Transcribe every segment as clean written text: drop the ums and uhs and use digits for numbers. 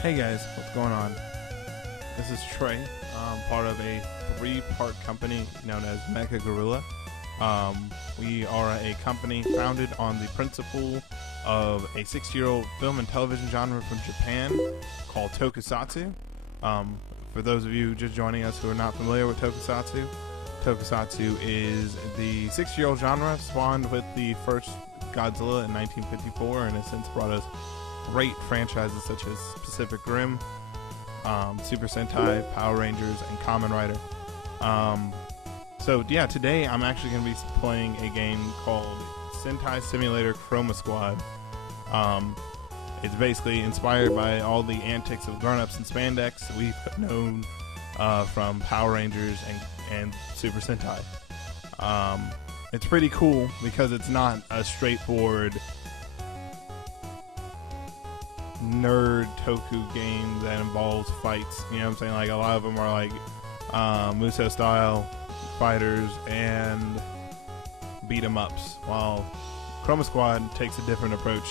Hey guys, what's going on? This is Trey, part of a three-part company known as Mecha Gorilla. We are a company founded on the principle of a 60-year-old film and television genre from Japan called Tokusatsu. For those of you just joining us who are not familiar with Tokusatsu, Tokusatsu is the 60-year-old genre spawned with the first Godzilla in 1954 and has since brought us great franchises such as Pacific Rim, Super Sentai, Power Rangers, and Kamen Rider. So yeah, today I'm actually going to be playing a game called Sentai Simulator Chroma Squad. It's basically inspired by all the antics of grown-ups in spandex we've known from Power Rangers and Super Sentai. It's pretty cool because it's not a straightforward nerd toku game that involves fights. You know what I'm saying? Like, a lot of them are like Muso style fighters and beat 'em ups, while Chroma Squad takes a different approach.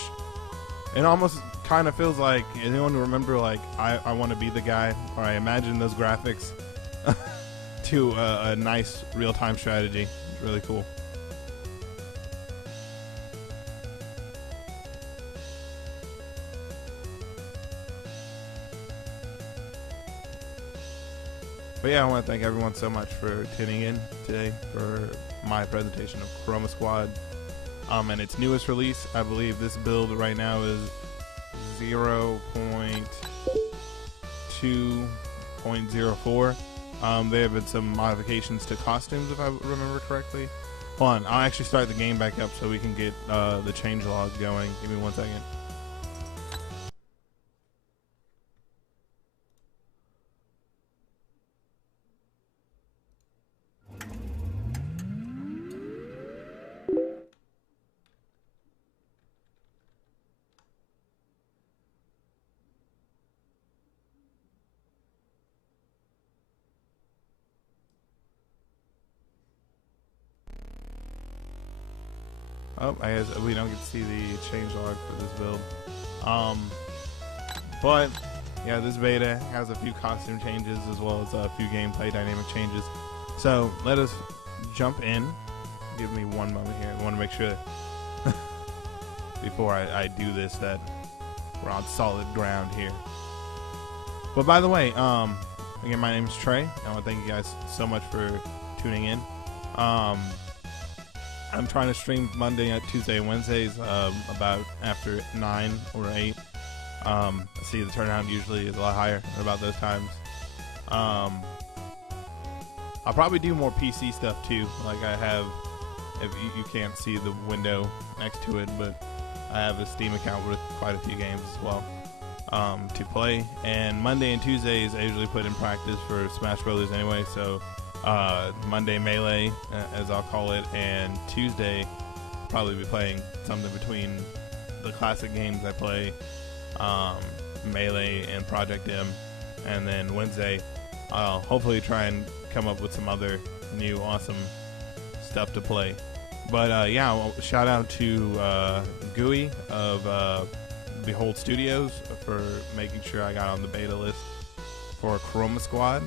It almost kind of feels like, anyone remember like I Want to Be the Guy, or I imagine those graphics to a nice real-time strategy. It's really cool. But yeah, I want to thank everyone so much for tuning in today for my presentation of Chroma Squad. And its newest release, I believe this build right now is 0.2.04. There have been some modifications to costumes, if I remember correctly. Hold on, I'll actually start the game back up so we can get the changelog going. Give me 1 second. Oh, I guess we don't get to see the changelog for this build. But yeah, this beta has a few costume changes as well as a few gameplay dynamic changes. So let us jump in. Give me one moment here. I want to make sure before I do this that we're on solid ground here. But by the way, again, my name is Trey. I want to thank you guys so much for tuning in. I'm trying to stream Monday, Tuesday, and Wednesdays about after 9 or 8. I see the turnout usually is a lot higher at about those times. I'll probably do more PC stuff too. Like I have, if you can't see the window next to it, but I have a Steam account with quite a few games as well to play. And Monday and Tuesdays I usually put in practice for Smash Brothers anyway, so Monday Melee, as I'll call it, and Tuesday probably be playing something between the classic games I play, Melee and Project M, and then Wednesday I'll hopefully try and come up with some other new awesome stuff to play. But yeah, shout out to Gui of Behold Studios for making sure I got on the beta list for Chroma Squad.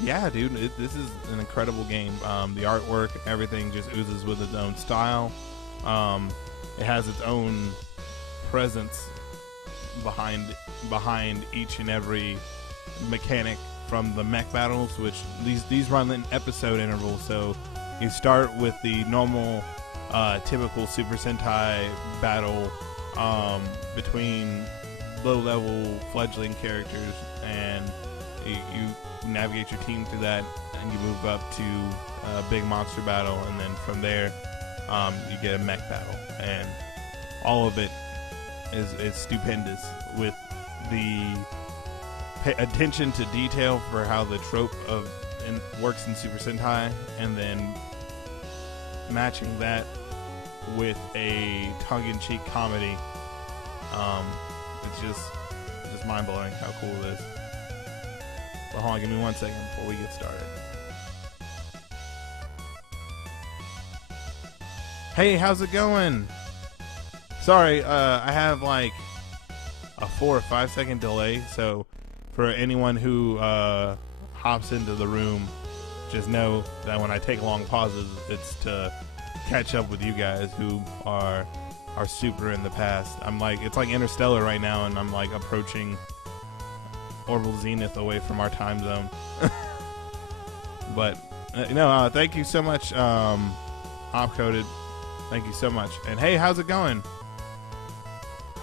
Yeah, dude, this is an incredible game. The artwork, everything just oozes with its own style. It has its own presence behind each and every mechanic from the mech battles, which these run in episode intervals. So you start with the normal, typical Super Sentai battle between low-level fledgling characters, and you navigate your team through that, and you move up to a big monster battle, and then from there you get a mech battle, and all of it is stupendous with the attention to detail for how the trope works in Super Sentai, and then matching that with a tongue-in-cheek comedy. It's just mind-blowing how cool it is. But hold on, give me 1 second before we get started. Hey, how's it going? Sorry, I have like a 4 or 5 second delay. So for anyone who hops into the room, just know that when I take long pauses, it's to catch up with you guys who are super in the past. It's like Interstellar right now, and I'm like approaching orbital zenith away from our time zone. But thank you so much, Opcoded. Thank you so much. And hey, how's it going?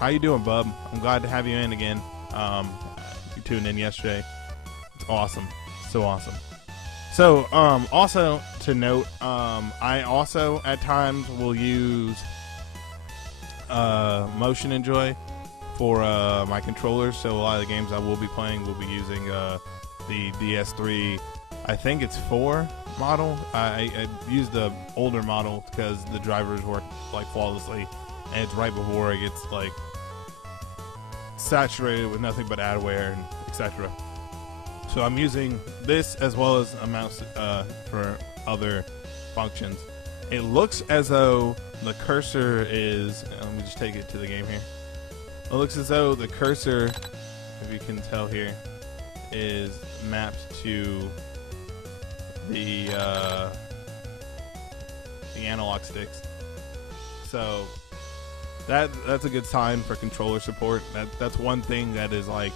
How you doing, bub? I'm glad to have you in again. You tuned in yesterday. It's awesome. So awesome. So, also to note, I also at times will use Motion Enjoy for my controllers. So a lot of the games I will be playing will be using the DS3. I think it's 4 model. I use the older model because the drivers work like flawlessly, and it's right before it gets like saturated with nothing but adware and etc. So I'm using this as well as a mouse for other functions. It looks as though the cursor is, let me just take it to the game here. It looks as though the cursor, if you can tell here, is mapped to the analog sticks. So that's a good sign for controller support. That's one thing that is like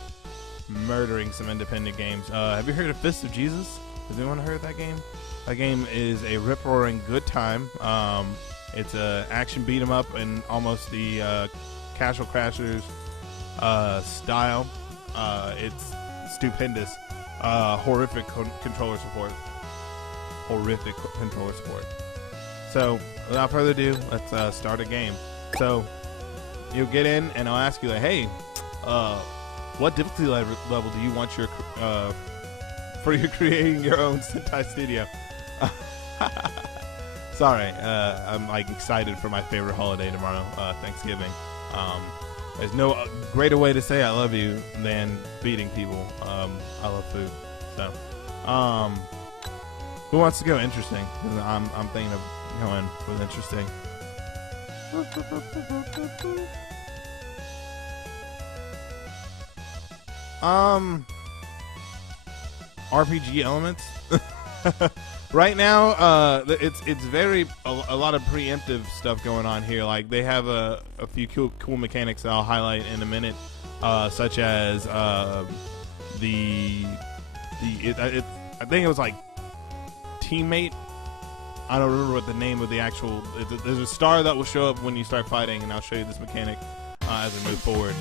murdering some independent games. Have you heard of Fist of Jesus? Has anyone heard of that game? That game is a rip-roaring good time. It's a action beat 'em up in almost the Castle Crashers style. It's stupendous. Horrific controller support. Horrific controller support. So without further ado, let's start a game. So you'll get in and I'll ask you like, hey, what difficulty level do you want your for you creating your own Sentai studio? Sorry, I'm like excited for my favorite holiday tomorrow, Thanksgiving. There's no greater way to say I love you than feeding people. I love food. So, who wants to go interesting? 'Cause I'm thinking of going with interesting. RPG elements. Right now, it's very a lot of preemptive stuff going on here. Like they have a few cool mechanics that I'll highlight in a minute, such as I think it was like teammate. I don't remember what the name of the actual. There's a star that will show up when you start fighting, and I'll show you this mechanic as we move forward.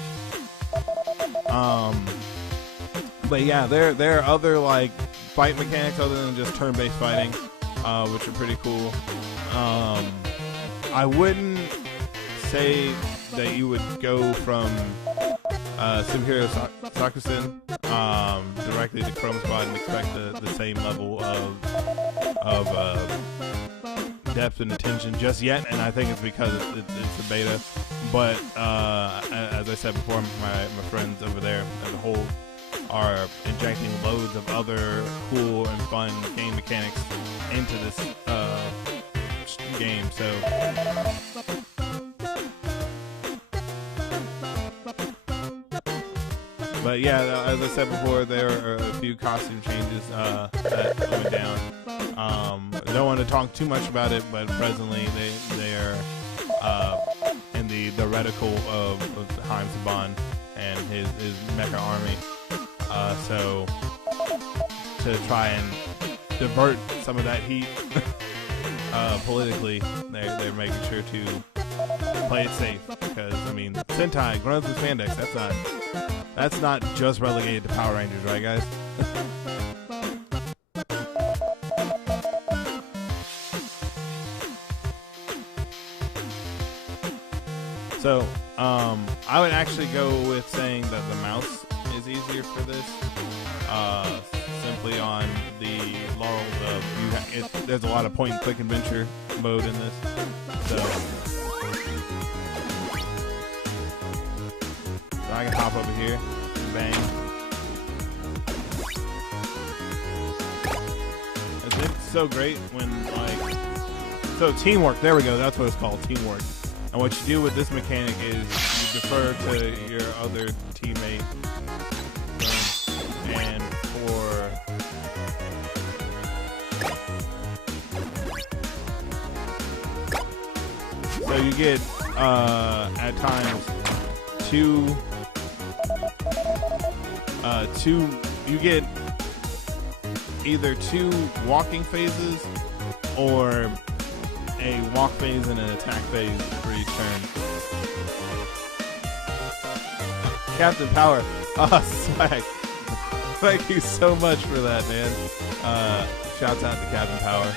But yeah, there are other like fight mechanics other than just turn-based fighting, which are pretty cool. I wouldn't say that you would go from Superhero Sakusen directly to Chroma Squad and expect the same level of depth and attention just yet, and I think it's because it's a beta. But as I said before, my friends over there as a whole are injecting loads of other cool and fun game mechanics into this game. So but yeah, as I said before, there are a few costume changes that went down. I don't want to talk too much about it, but presently they're in the reticle of Haim Saban and his mecha army. So to try and divert some of that heat politically, they're making sure to play it safe, because I mean, Sentai, grown-ups with spandex, that's not just relegated to Power Rangers, right, guys? So I would actually go with saying that the mouse is easier for this, simply on the laurels of there's a lot of point and click adventure mode in this. So I can hop over here, bang. It's so great when teamwork. There we go. That's what it's called, teamwork. And what you do with this mechanic is you defer to your other teammate. And for so you get at times two you get either two walking phases or a walk phase and an attack phase for each turn. Captain Power, swag. Thank you so much for that, man. Shouts out to Captain Power.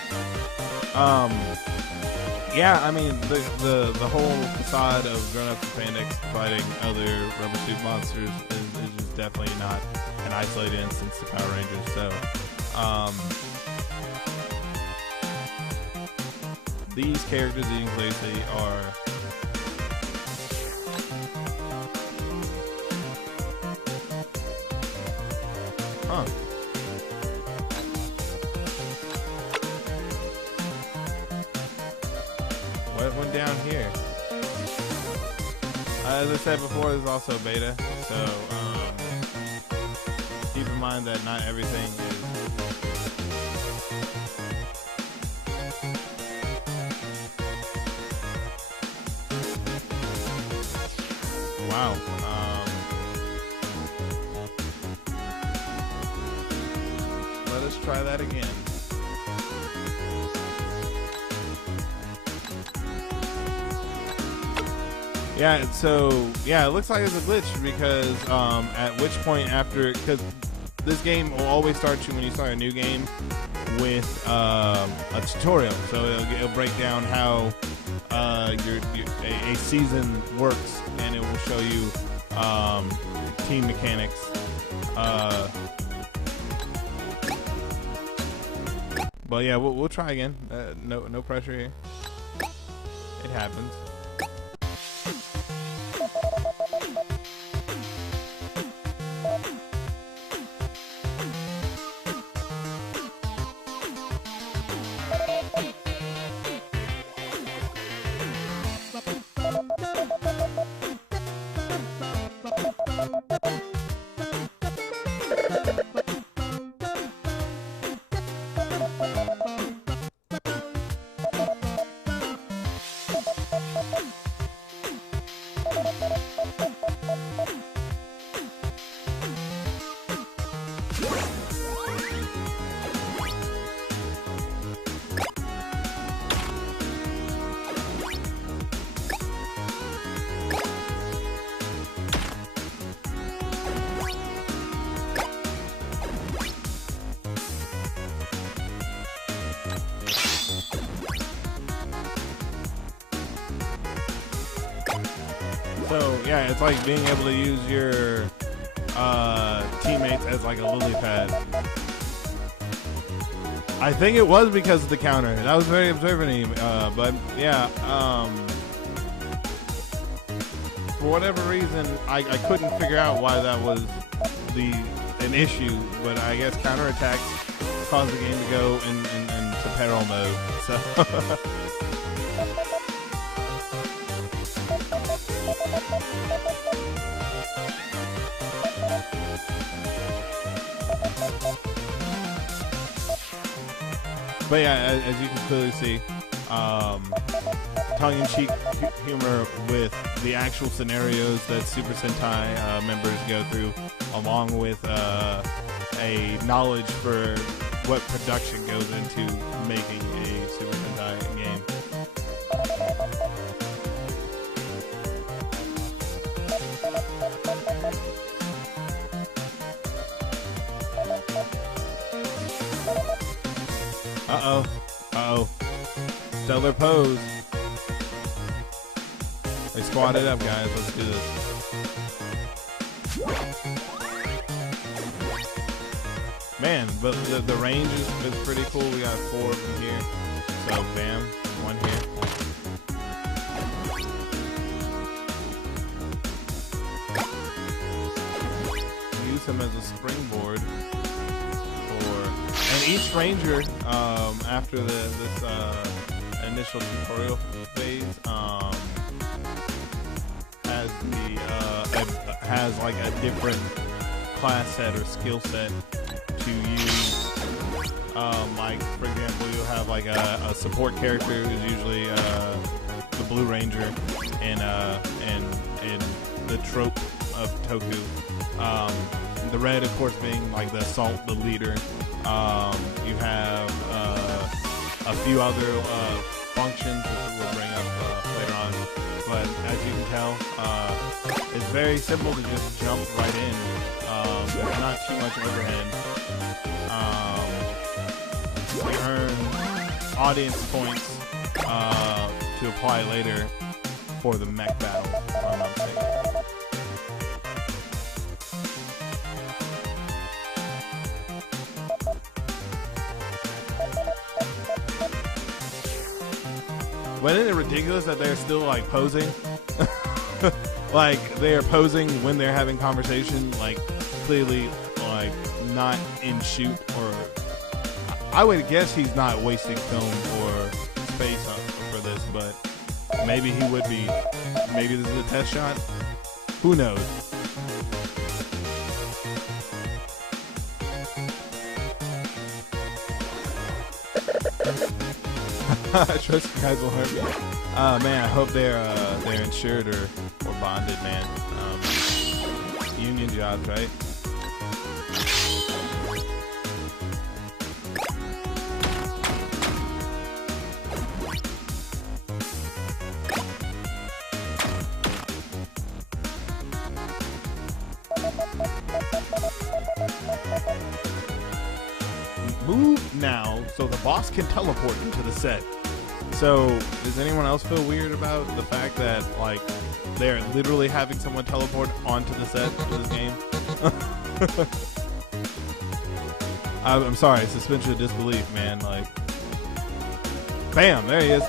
Yeah, I mean the whole facade of grown-ups and pandas fighting other rubber suit monsters is just definitely not an isolated instance of Power Rangers. So, these characters that you can clearly see are what went down here? As I said before, there's also beta, so keep in mind that not everything is. Wow. Let us try that again. Yeah, so yeah, it looks like it's a glitch because at which point after, because this game will always start you when you start a new game with a tutorial, so it'll break down how a season works, and it will show you team mechanics. But yeah, we'll try again. No pressure here. It happens. So yeah, it's like being able to use your teammates as like a lily pad. I think it was because of the counter. That was very observant, but yeah, for whatever reason, I couldn't figure out why that was an issue. But I guess counterattacks caused the game to go into peril mode. So. But yeah, as you can clearly see, tongue-in-cheek humor with the actual scenarios that Super Sentai members go through, along with a knowledge for what production goes into making a Super Sentai game. Uh-oh. Stellar pose. They squatted up, guys. Let's do this. Man, but the range is pretty cool. We got 4 from here. So, bam. 1 here. Use him as a springboard. And each ranger, after this initial tutorial phase, has the has like a different class set or skill set to use. Like for example, you'll have like a support character who's usually the Blue Ranger and the trope of Toku. The red, of course, being like the assault, the leader. You have a few other functions which we'll bring up later on. But as you can tell, it's very simple to just jump right in. There's not too much overhead. You earn audience points to apply later for the mech battle, if I'm not mistaken. But isn't it ridiculous that they're still like posing? Like they are posing when they're having conversation, like clearly like not in shoot, or I would guess he's not wasting film or space for this, but maybe he would be. Maybe this is a test shot. Who knows? I trust you guys will hurt me. Man, I hope they're insured or bonded, man. Union jobs, right? Move now so the boss can teleport into the set. So, does anyone else feel weird about the fact that, like, they're literally having someone teleport onto the set of this game? I'm sorry, suspension of disbelief, man. Like, bam, there he is.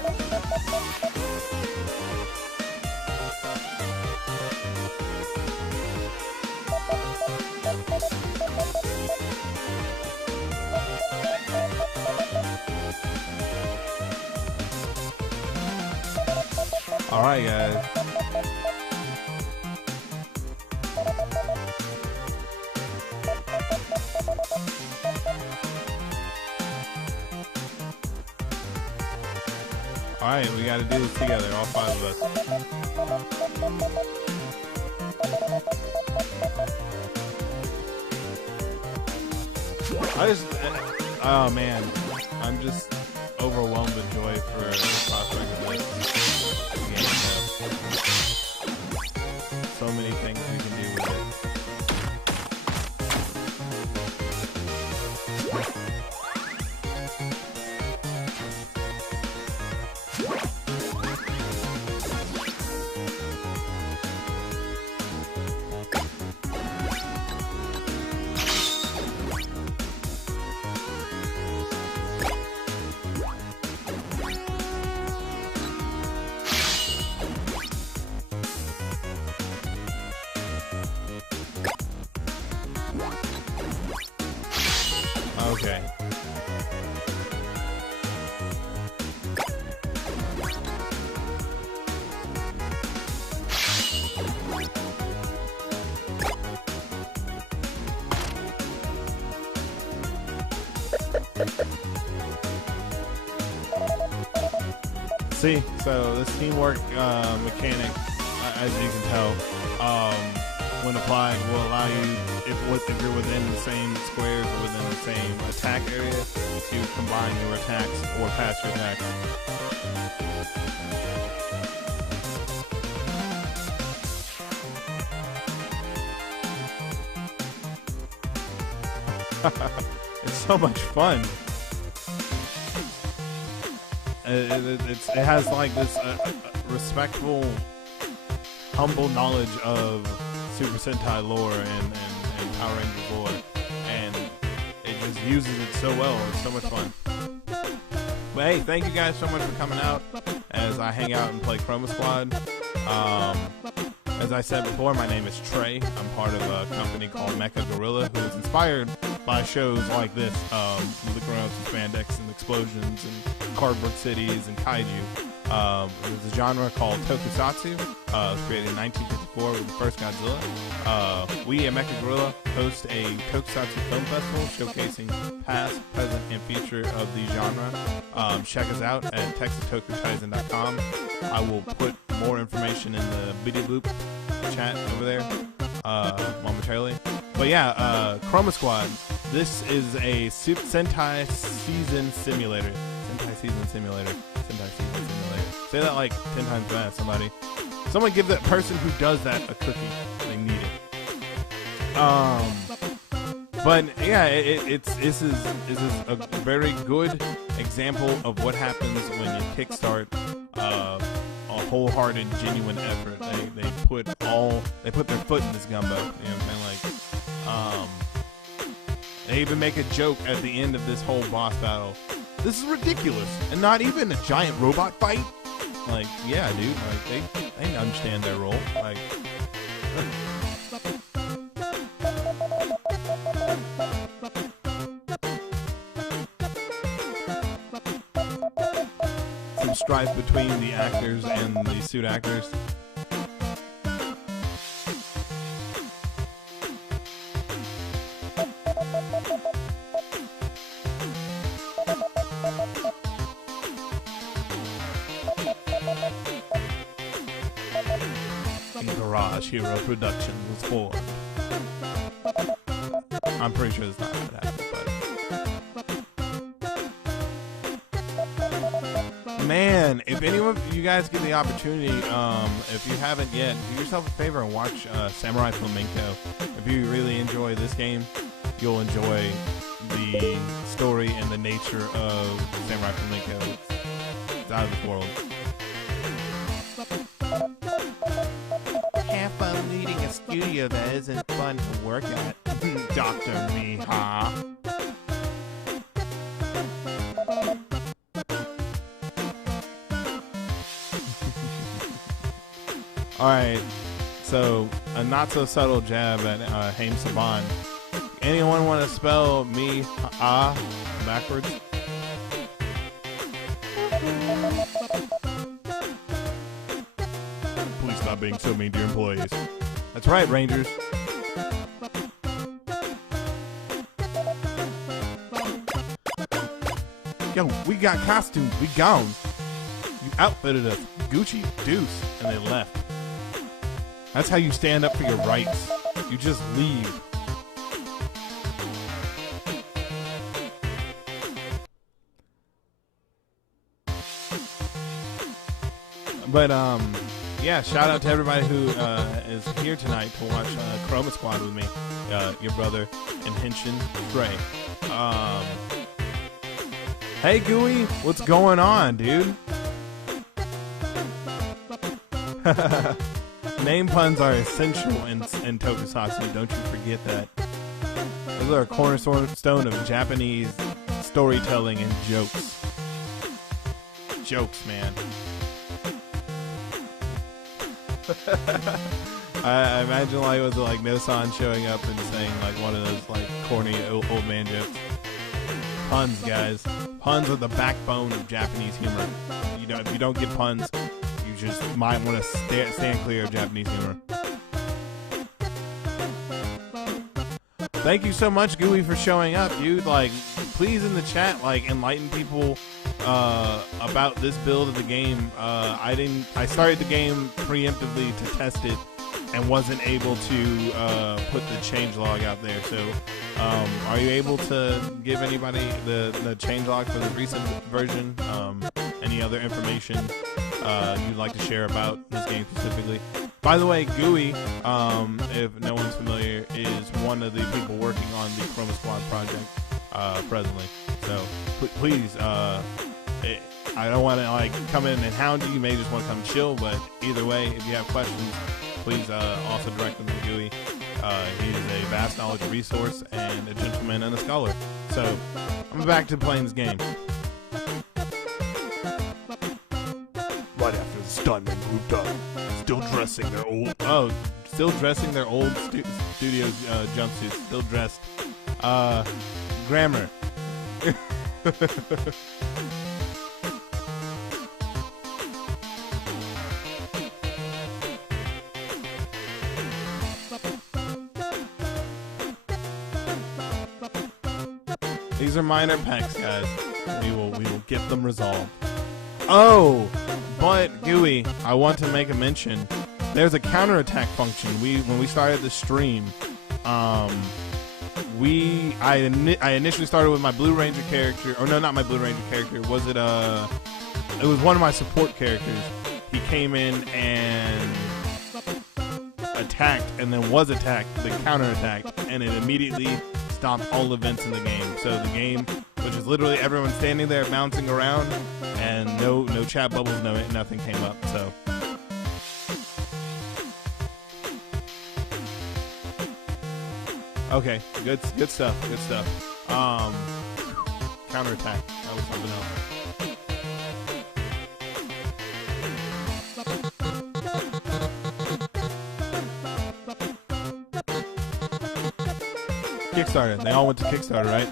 Alright, guys. Alright, we gotta do this together, all 5 of us. Oh man, I'm just overwhelmed with joy for the prospect of this. So many things we can do with it. Okay. See, so this teamwork mechanic, as you can tell, when applied, will allow you, if you're within the same squares or within the same attack area, to combine your attacks or pass your attacks. It's so much fun. It has like this respectful, humble knowledge of Super Sentai lore and Power Rangers lore, and it just uses it so well. It's so much fun. But hey, thank you guys so much for coming out as I hang out and play Chroma Squad. As I said before, my name is Trey. I'm part of a company called Mecha Gorilla, who is inspired by shows like this, with the grown-ups and spandex and explosions and cardboard cities and kaiju. There's a genre called tokusatsu. It was created in 1954 with the first Godzilla. We at Mecha Gorilla host a tokusatsu film festival showcasing past, present, and future of the genre. Check us out at texastokutizen.com. I will put more information in the Biddy Loop chat over there momentarily. But yeah, Chroma Squad. This is a Sentai season simulator. Sentai season simulator. Sentai season simulator. Say that like 10 times fast, somebody. Someone give that person who does that a cookie. They need it. But yeah, this is a very good example of what happens when you kickstart a wholehearted, genuine effort. They put their foot in this gumbo. You know what I'm saying? Like, they even make a joke at the end of this whole boss battle. This is ridiculous, and not even a giant robot fight. Like, yeah, dude. Like, they understand their role. Like. Some strife between the actors and the suit actors. Garage Hero Production was formed. I'm pretty sure it's not what happened, but man, if anyone of you guys get the opportunity, if you haven't yet, do yourself a favor and watch Samurai Flamenco. If you really enjoy this game, you'll enjoy the story and the nature of Samurai Flamenco. It's out of this world. Have fun leading a studio that isn't fun to work at, Dr. Miha. Alright, so a not so subtle jab at Haim Saban. Anyone want to spell me backwards? Please stop being so mean to your employees. That's right, Rangers. Yo, we got costumes, we gowns. You outfitted us, Gucci, Deuce, and they left. That's how you stand up for your rights. You just leave. But, yeah, shout out to everybody who is here tonight to watch Chroma Squad with me. Your brother and Henshin Trey. Hey, Gooey, what's going on, dude? Name puns are essential in Tokusatsu, don't you forget that. Those are a cornerstone of Japanese storytelling and jokes. Jokes, man. I imagine like was it like No-san showing up and saying like one of those like corny old man jokes. Puns, guys. Puns are the backbone of Japanese humor. You know, if you don't get puns, you just might want to stand clear of Japanese humor. Thank you so much, Gooey, for showing up, dude. Like, please in the chat, like, enlighten people about this build of the game. I started the game preemptively to test it and wasn't able to put the changelog out there. So, are you able to give anybody the changelog for the recent version? Any other information you'd like to share about this game specifically? By the way, Gooey, if no one's familiar, is one of the people working on the Chroma Squad project presently. So please, I don't want to like come in and hound you. You may just want to come chill, but either way, if you have questions, please also direct them to Gooey. He is a vast knowledge resource and a gentleman and a scholar. So I'm back to playing this game. Right after the stuntmen grouped up, still dressing their old studio jumpsuits, still dressed. Grammar. These are minor pecs, guys. We will get them resolved. Oh, but Gooey, I want to make a mention. There's a counterattack function. When we started the stream, I initially started with my Blue Ranger character, or no, not my Blue Ranger character. It was one of my support characters. He came in and attacked, and then was attacked, the counterattack, and it immediately stopped all events in the game. So the game, which is literally everyone standing there bouncing around, and no chat bubbles, nothing came up. So. Okay, good stuff. Counterattack. That was something else. Kickstarter. They all went to Kickstarter, right?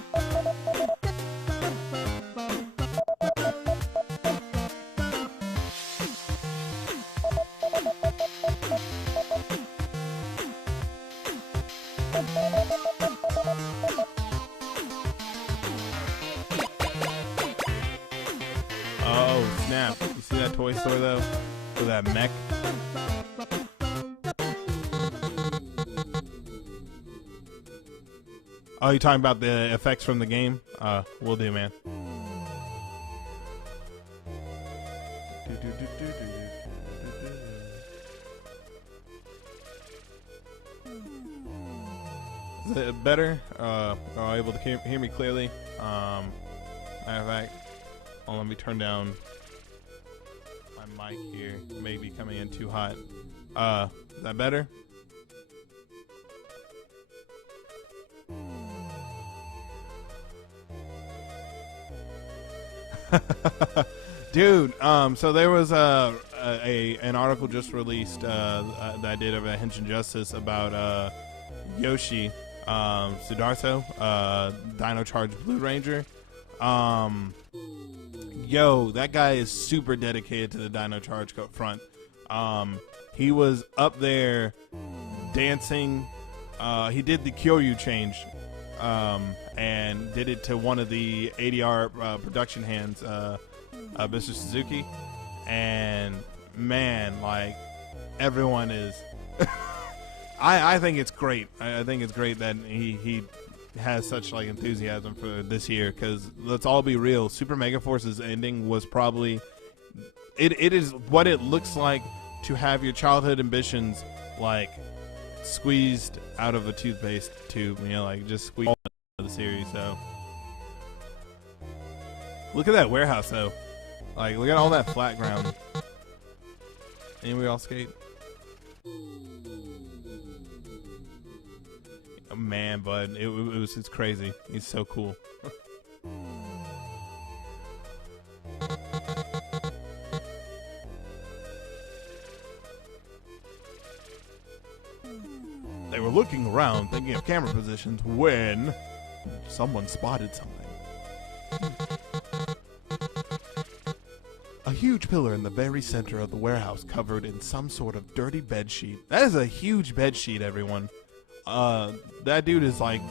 Oh, snap. You see that toy store, though? For that mech? Oh, you talking about the effects from the game? Will do, man. Is it better? Are you able to hear me clearly? Matter of fact, let me turn down my mic here. It may be coming in too hot. Is that better? Dude, so there was an article just released that I did over at Henshin Justice about Yoshi Sudarso, Dino Charge Blue Ranger. Yo, that guy is super dedicated to the Dino Charge front. He was up there dancing. He did the Kyoryu change. And did it to one of the ADR production hands, Mr. Suzuki, and man, like, everyone is. I think it's great. I think it's great that he has such like enthusiasm for this year, because let's all be real, Super Mega Force's ending was probably it is what it looks like to have your childhood ambitions like squeezed out of a toothpaste tube, you know, like just squeezed out of the series. So look at that warehouse though, like look at all that flat ground. Anybody all skate? Oh, man, bud, it's crazy. He's so cool. They were looking around, thinking of camera positions, when someone spotted something. A huge pillar in the very center of the warehouse, covered in some sort of dirty bed sheet. That is a huge bed sheet, everyone. That dude is like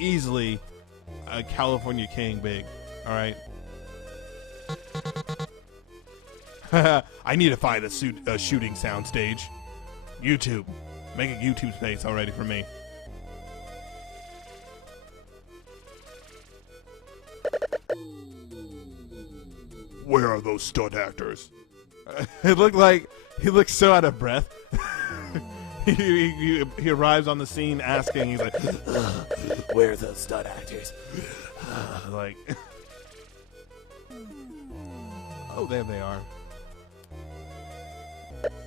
easily a California king big. All right. I need to find a shooting sound stage. YouTube. Make a YouTube space already for me. Where are those stunt actors? It looked like he looked so out of breath. He arrives on the scene asking, he's like, where are those stunt actors? Like, oh, there they are.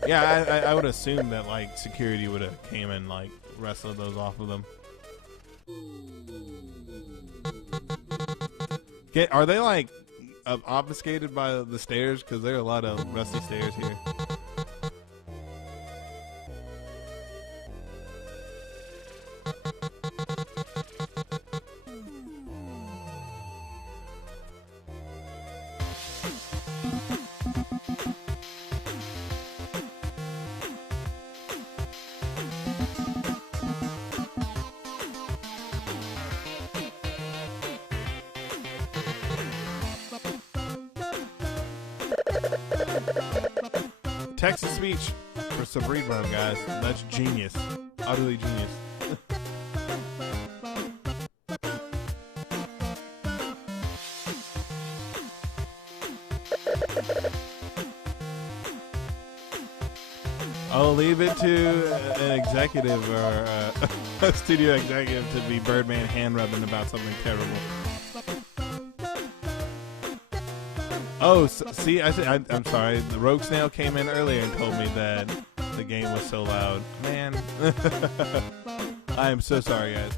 Yeah, I would assume that like security would have came and like wrestled those off of them. Are they like obfuscated by the stairs? Because there are a lot of rusty stairs here. Text to speech for Cerebro, guys. That's genius. Utterly genius. I'll leave it to an executive or a studio executive to be Birdman hand rubbing about something terrible. Oh, see, I'm sorry. The Rogue Snail came in earlier and told me that the game was so loud. Man, I am so sorry, guys.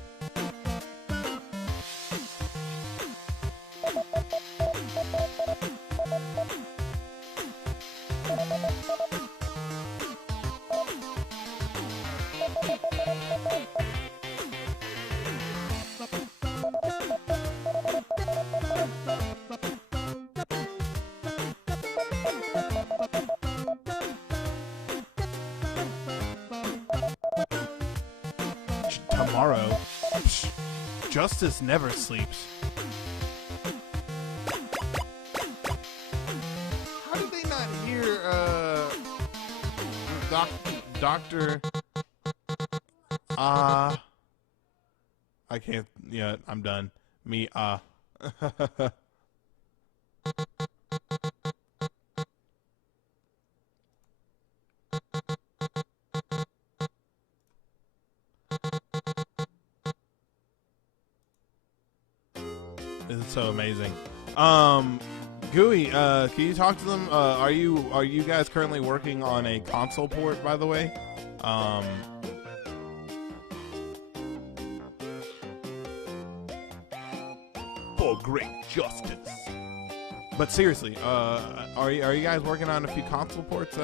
Tomorrow, justice never sleeps. How did they not hear Doctor? I can't. Yeah, I'm done. Me. This is so amazing. Gooey, can you talk to them? Are you guys currently working on a console port, by the way? For great justice. But seriously, are you guys working on a few console ports?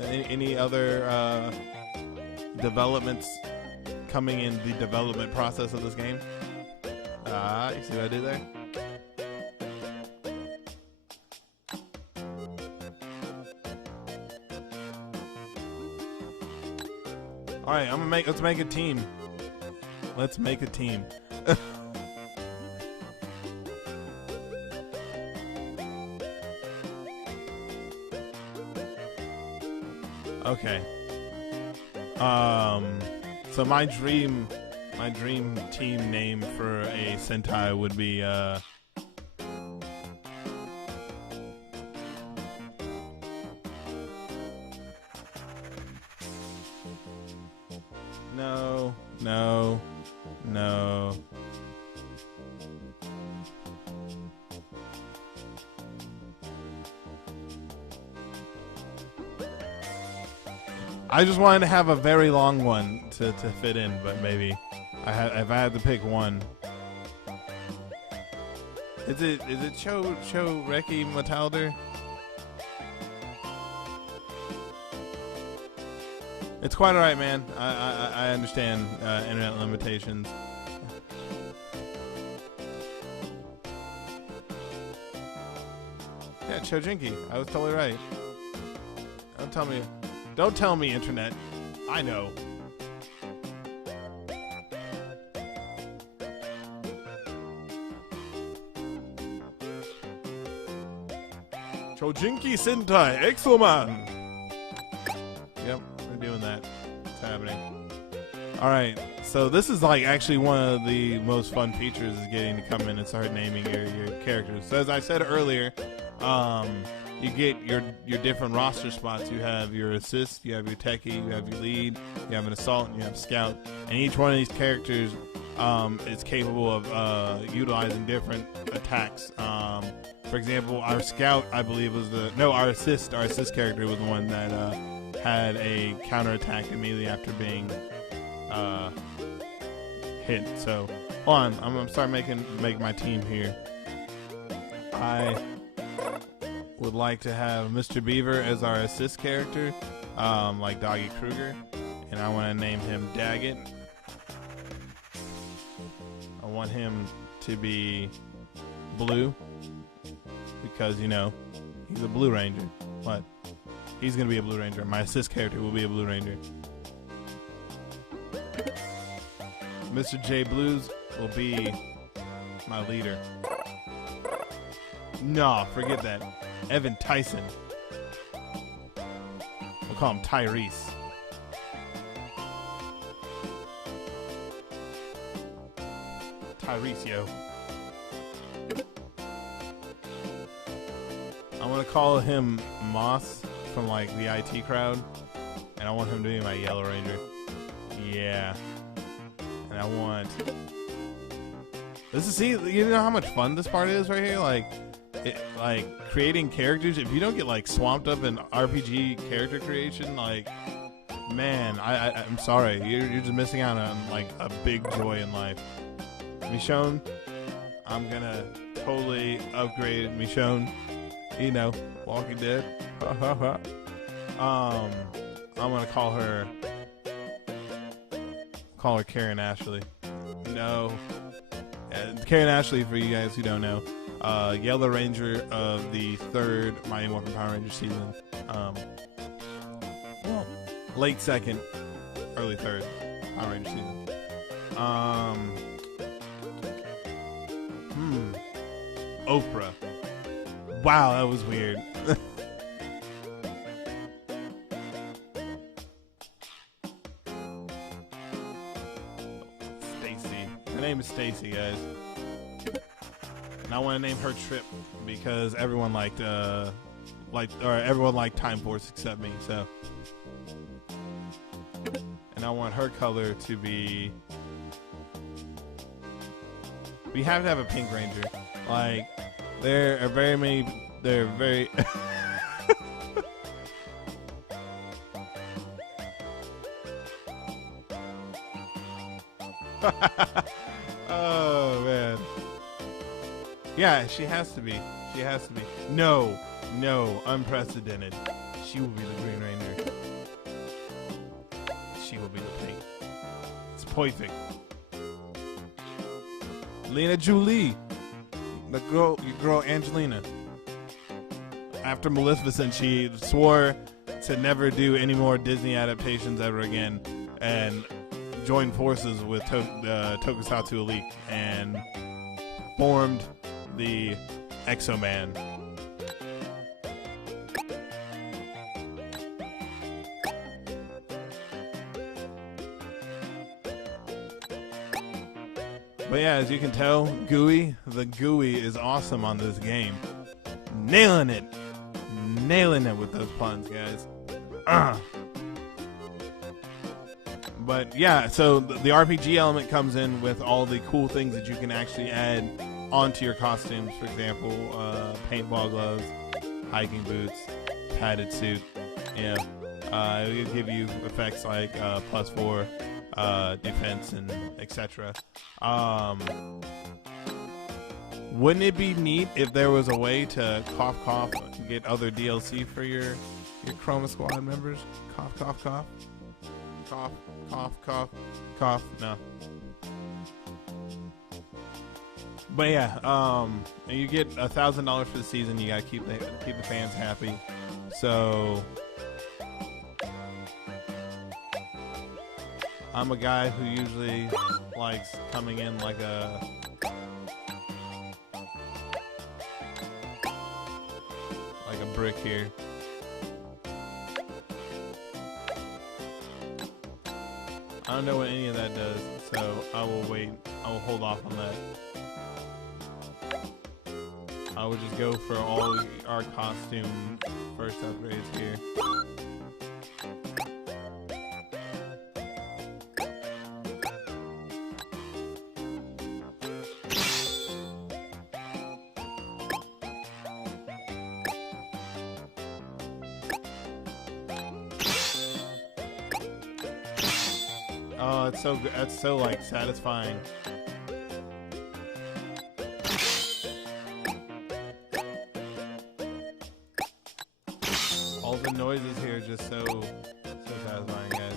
Any other developments coming in the development process of this game? You see what I did there? All right, let's make a team. Let's make a team. Okay. So my dream team name for a Sentai would be no. I just wanted to have a very long one to fit in, but maybe if I had to pick one. Is it Cho Reki Matalder? It's quite alright, man. I understand internet limitations. Yeah, Chojinki. I was totally right. Don't tell me, internet. I know. Chojinki Sentai Exoman. Yep, we're doing that. It's happening. Alright, so this is like actually one of the most fun features is getting to come in and start naming your characters. So as I said earlier, you get your different roster spots. You have your assist, you have your techie, you have your lead, you have an assault, and you have scout. And each one of these characters is capable of utilizing different attacks. For example, our scout, I believe, was our assist character was the one that had a counterattack immediately after being hit. So, hold on, I'm gonna start make my team here. I would like to have Mr. Beaver as our assist character, like Doggy Kruger, and I want to name him Daggett. I want him to be blue because, you know, he's a Blue Ranger. What? He's going to be a Blue Ranger. My assist character will be a Blue Ranger. Mr. J Blues will be my leader. No, forget that. Evan Tyson. call him Tyrese. Tyrese, yo. I want to call him Moss from like the IT crowd, and I want him to be my Yellow Ranger. Yeah. And I want. This is, see, you know how much fun this part is right here? Like creating characters. If you don't get like swamped up in RPG character creation, like, man, I'm sorry. You're just missing out on like a big joy in life. Michonne, I'm gonna totally upgrade Michonne. You know, Walking Dead. I'm gonna call her Karen Ashley. No. Karen Ashley, for you guys who don't know, Yellow Ranger of the 3rd Mighty Morphin Power Ranger season. Late 2nd, early 3rd Power Ranger season. Oprah. Wow, that was weird. Stacy. Her name is Stacy, guys. And I want to name her Trip because everyone liked Time Force except me, so. And I want her color to be. We have to have a pink ranger. Like, there are very many. They're very. Oh man. Yeah, she has to be. She has to be. No, unprecedented. She will be the Green Ranger. She will be the pink. It's perfect. Lena Julie. Your girl Angelina. After Maleficent, she swore to never do any more Disney adaptations ever again, and joined forces with Tokusatsu Elite and formed the Exo-Man. But yeah, as you can tell, the GUI is awesome on this game. Nailing it with those puns, guys. But yeah, so the RPG element comes in with all the cool things that you can actually add onto your costumes. For example, paintball gloves, hiking boots, padded suit. Yeah, it will give you effects like +4 defense and etc. Wouldn't it be neat if there was a way to cough and get other DLC for your Chroma Squad members? Cough. No. But yeah, you get $1,000 for the season. You gotta keep the fans happy. So I'm a guy who usually likes coming in like a brick here. I don't know what any of that does, so I will wait. I will hold off on that. I will just go for all our costume first upgrades here. Oh, it's so good. That's so like satisfying. All the noises here are just so satisfying, guys.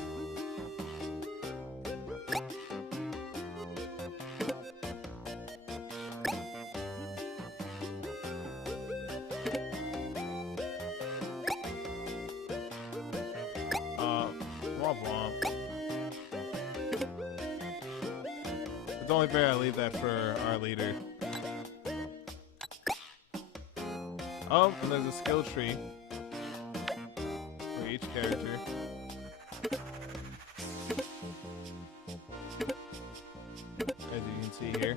Womp womp. It's only fair I leave that for our leader. Oh, and there's a skill tree for each character. As you can see here.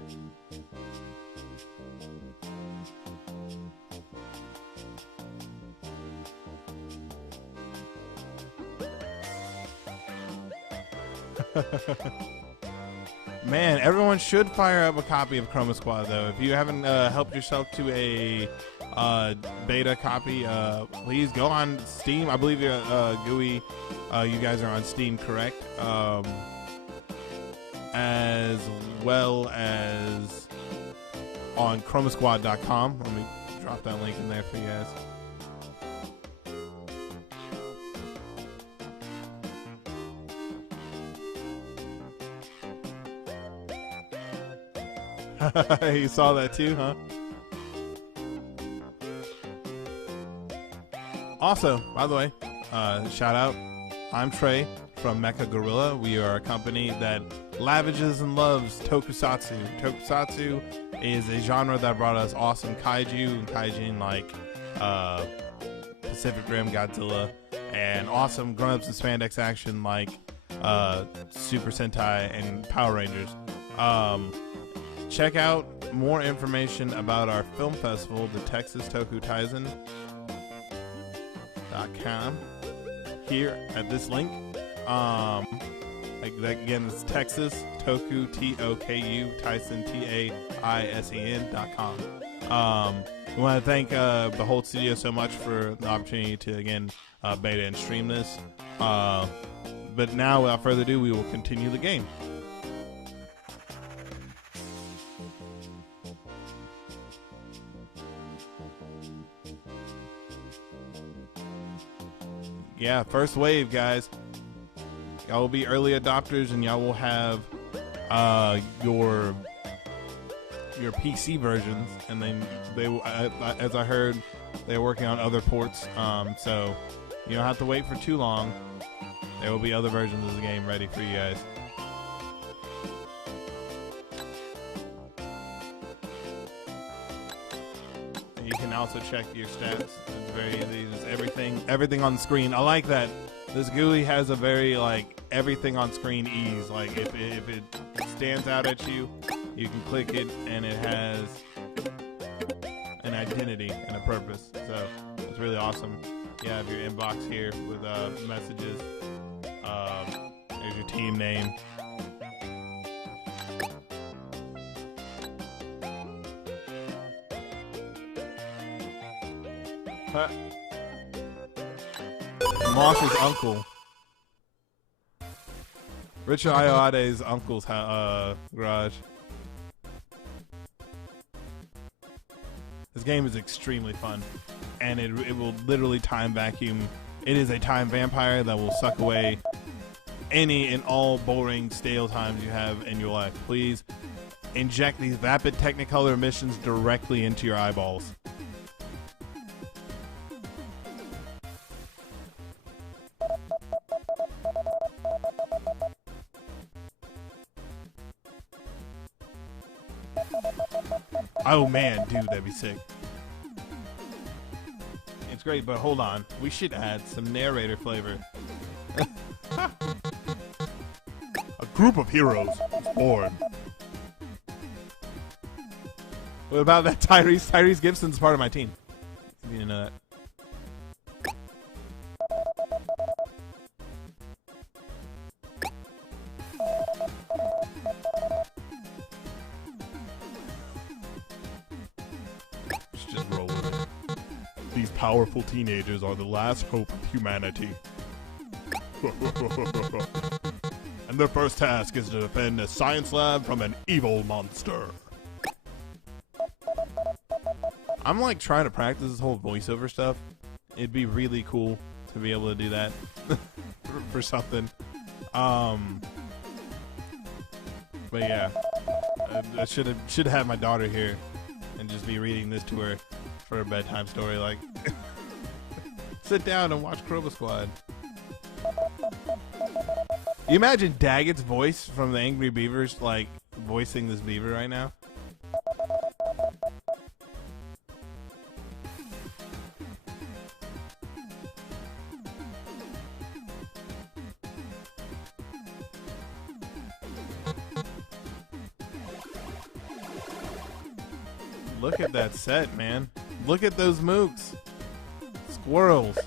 Man, everyone should fire up a copy of Chroma Squad, though. If you haven't helped yourself to a beta copy, please go on Steam. I believe you're GUI. You guys are on Steam, correct? As well as on chromasquad.com. Let me drop that link in there for you guys. You saw that too, huh? Also, by the way, shout out, I'm Trey from Mecha Gorilla. We are a company that lavishes and loves tokusatsu. Tokusatsu is a genre that brought us awesome kaiju and kaijin like Pacific Rim, Godzilla, and awesome grown-ups and spandex action like Super Sentai and Power Rangers. Check out more information about our film festival, the Texas Toku Taizen.com, here at this link. Again, it's Texas Toku, Toku Tyson, TAISEN.com. We want to thank the whole studio so much for the opportunity to again beta and stream this. But now, without further ado, we will continue the game. Yeah, first wave, guys. Y'all will be early adopters, and y'all will have your PC versions, and then they, as I heard, they're working on other ports. So you don't have to wait for too long. There will be other versions of the game ready for you guys. You can also check your stats. It's very easy. Just everything on the screen. I like that. This GUI has a very everything on screen ease. Like if it stands out at you, you can click it and it has an identity and a purpose. So it's really awesome. You have your inbox here with messages. There's your team name. Moss's uncle. Richard Ayoade's uncle's garage. This game is extremely fun, and it will literally time vacuum. It is a time vampire that will suck away any and all boring, stale times you have in your life. Please inject these vapid Technicolor emissions directly into your eyeballs. Oh man, dude, that'd be sick. It's great, but hold on. We should add some narrator flavor. A group of heroes is born. What about that Tyrese? Tyrese Gibson's part of my team. You didn't know that. These powerful teenagers are the last hope of humanity. And their first task is to defend a science lab from an evil monster. I'm trying to practice this whole voiceover stuff. It'd be really cool to be able to do that for something. But yeah, I should have my daughter here and just be reading this to her for a bedtime story. Sit down and watch Chroma Squad. You imagine Daggett's voice from the Angry Beavers voicing this beaver right now? Look at that set, man. Look at those mooks. Squirrels.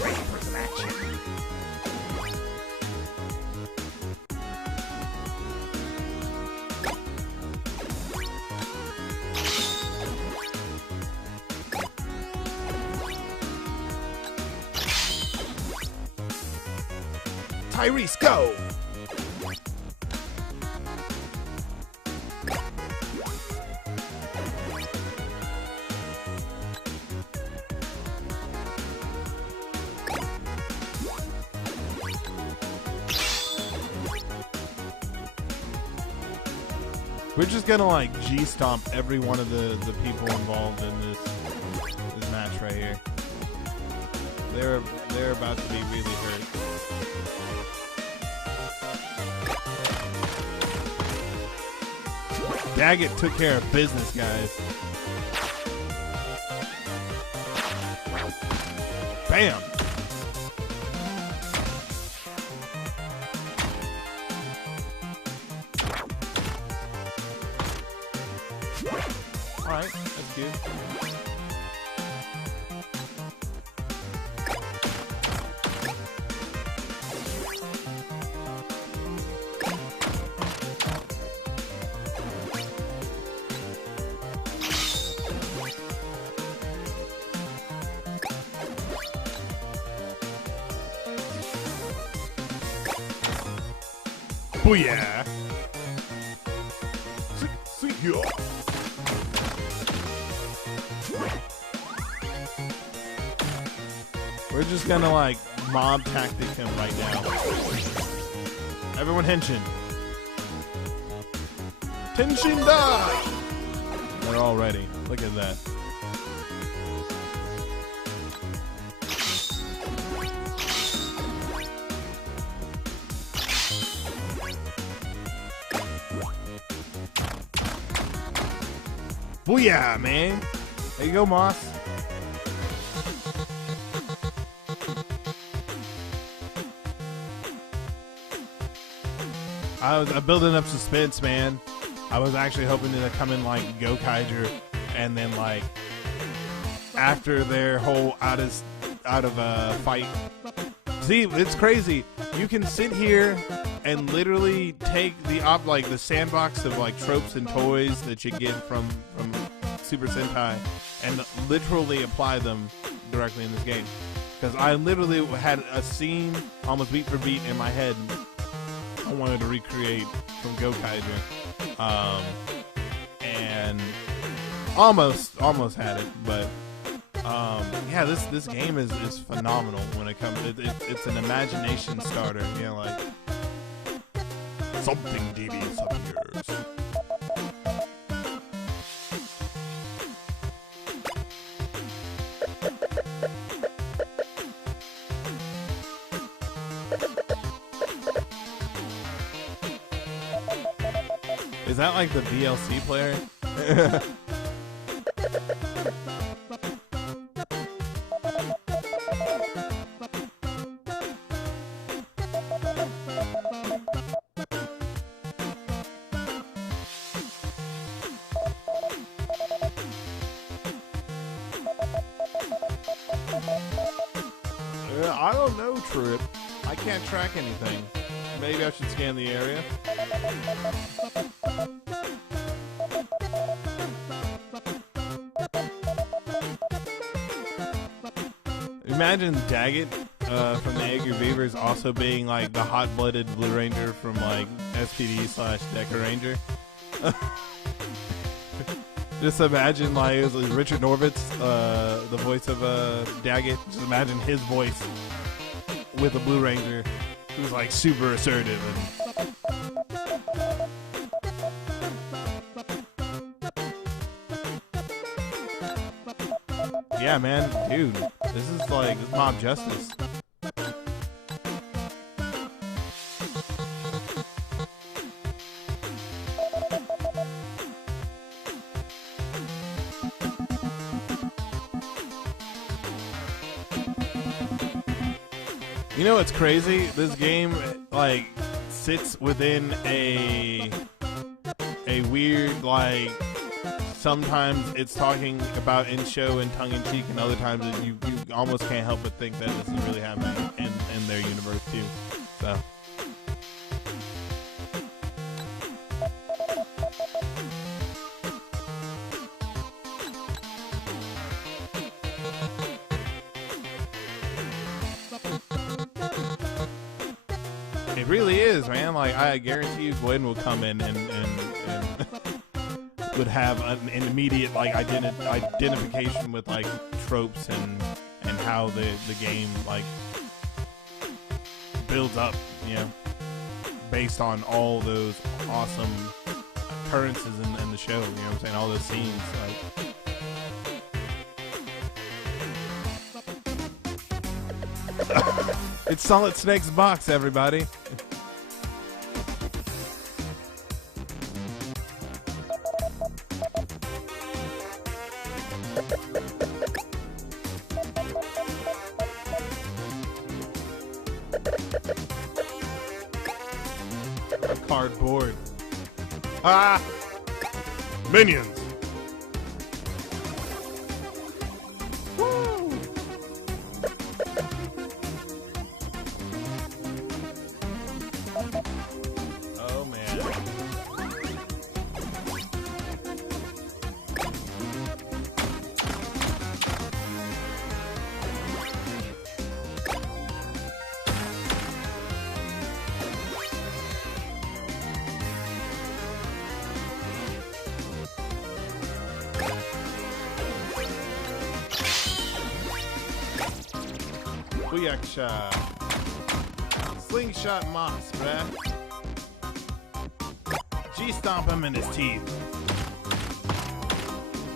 Ready for some action. Tyrese, go! We're just gonna like G-stomp every one of the people involved in this match right here. They're about to be really hurt. Daggett took care of business, guys. Bam! Alright, that's cute. Booyah! See ya! We're just gonna like mob tactic him right now. Everyone henshin. Tenshin die! They're all ready. Look at that. Booyah, man! There you go, Moss. I'm building up suspense, man. I was actually hoping to come in like Gokaiger, and then like after their whole out of fight. See, it's crazy. You can sit here and literally take the the sandbox of like tropes and toys that you get from Super Sentai, and literally apply them directly in this game. Because I literally had a scene almost beat for beat in my head I wanted to recreate from Gokaiger, and almost had it, but yeah, this game is phenomenal when it comes. It's an imagination starter, you know, like something devious appears. Is that like the VLC player? I don't know, Trip. I can't track anything. Maybe I should scan the area. Imagine Daggett from the Edgar Beavers also being like the hot-blooded Blue Ranger from like SPD/Deca Ranger. Just imagine like it was Richard Norvitz, the voice of Daggett. Just imagine his voice with a Blue Ranger who's like super assertive and. Yeah, man, dude, this is mob justice. You know what's crazy? This game like sits within a weird like sometimes it's talking about in show and tongue in cheek, and other times you almost can't help but think that this is really happening in their universe too. So. It really is, man. Like, I guarantee you Gwen will come in and would have an immediate like identification with like tropes and how the game like builds up, you know, based on all those awesome occurrences in the show. You know what I'm saying? All those scenes, like. It's Solid Snake's box, everybody. Cardboard. Ah! Minions! Woo! Oh, man. Booyakasha. Slingshot Moss, bruh. G-stomp him in his teeth.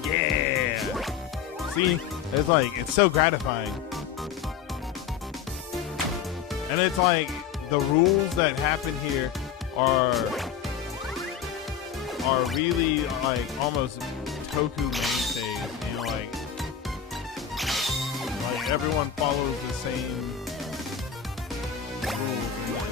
Yeah! See? It's like, it's so gratifying. And it's like, the rules that happen here are really like almost Toku mainstays, you know, like everyone follows the same rules in the universe.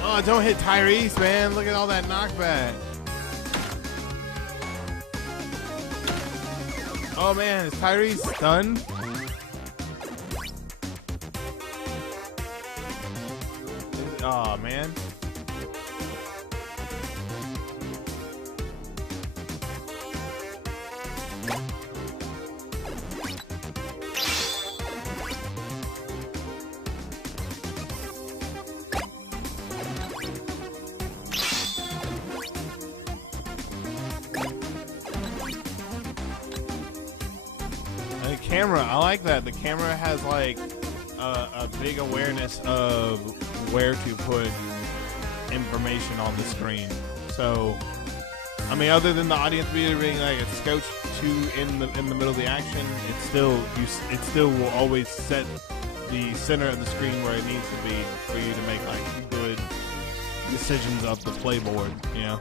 Oh, don't hit Tyrese, man. Look at all that knockback. Oh, man. Is Tyrese stunned? Oh, man. Camera, I like that. The camera has like a big awareness of where to put information on the screen. So, I mean, other than the audience being like it's scouched to in the middle of the action, it still will always set the center of the screen where it needs to be for you to make like good decisions of the playboard. You know.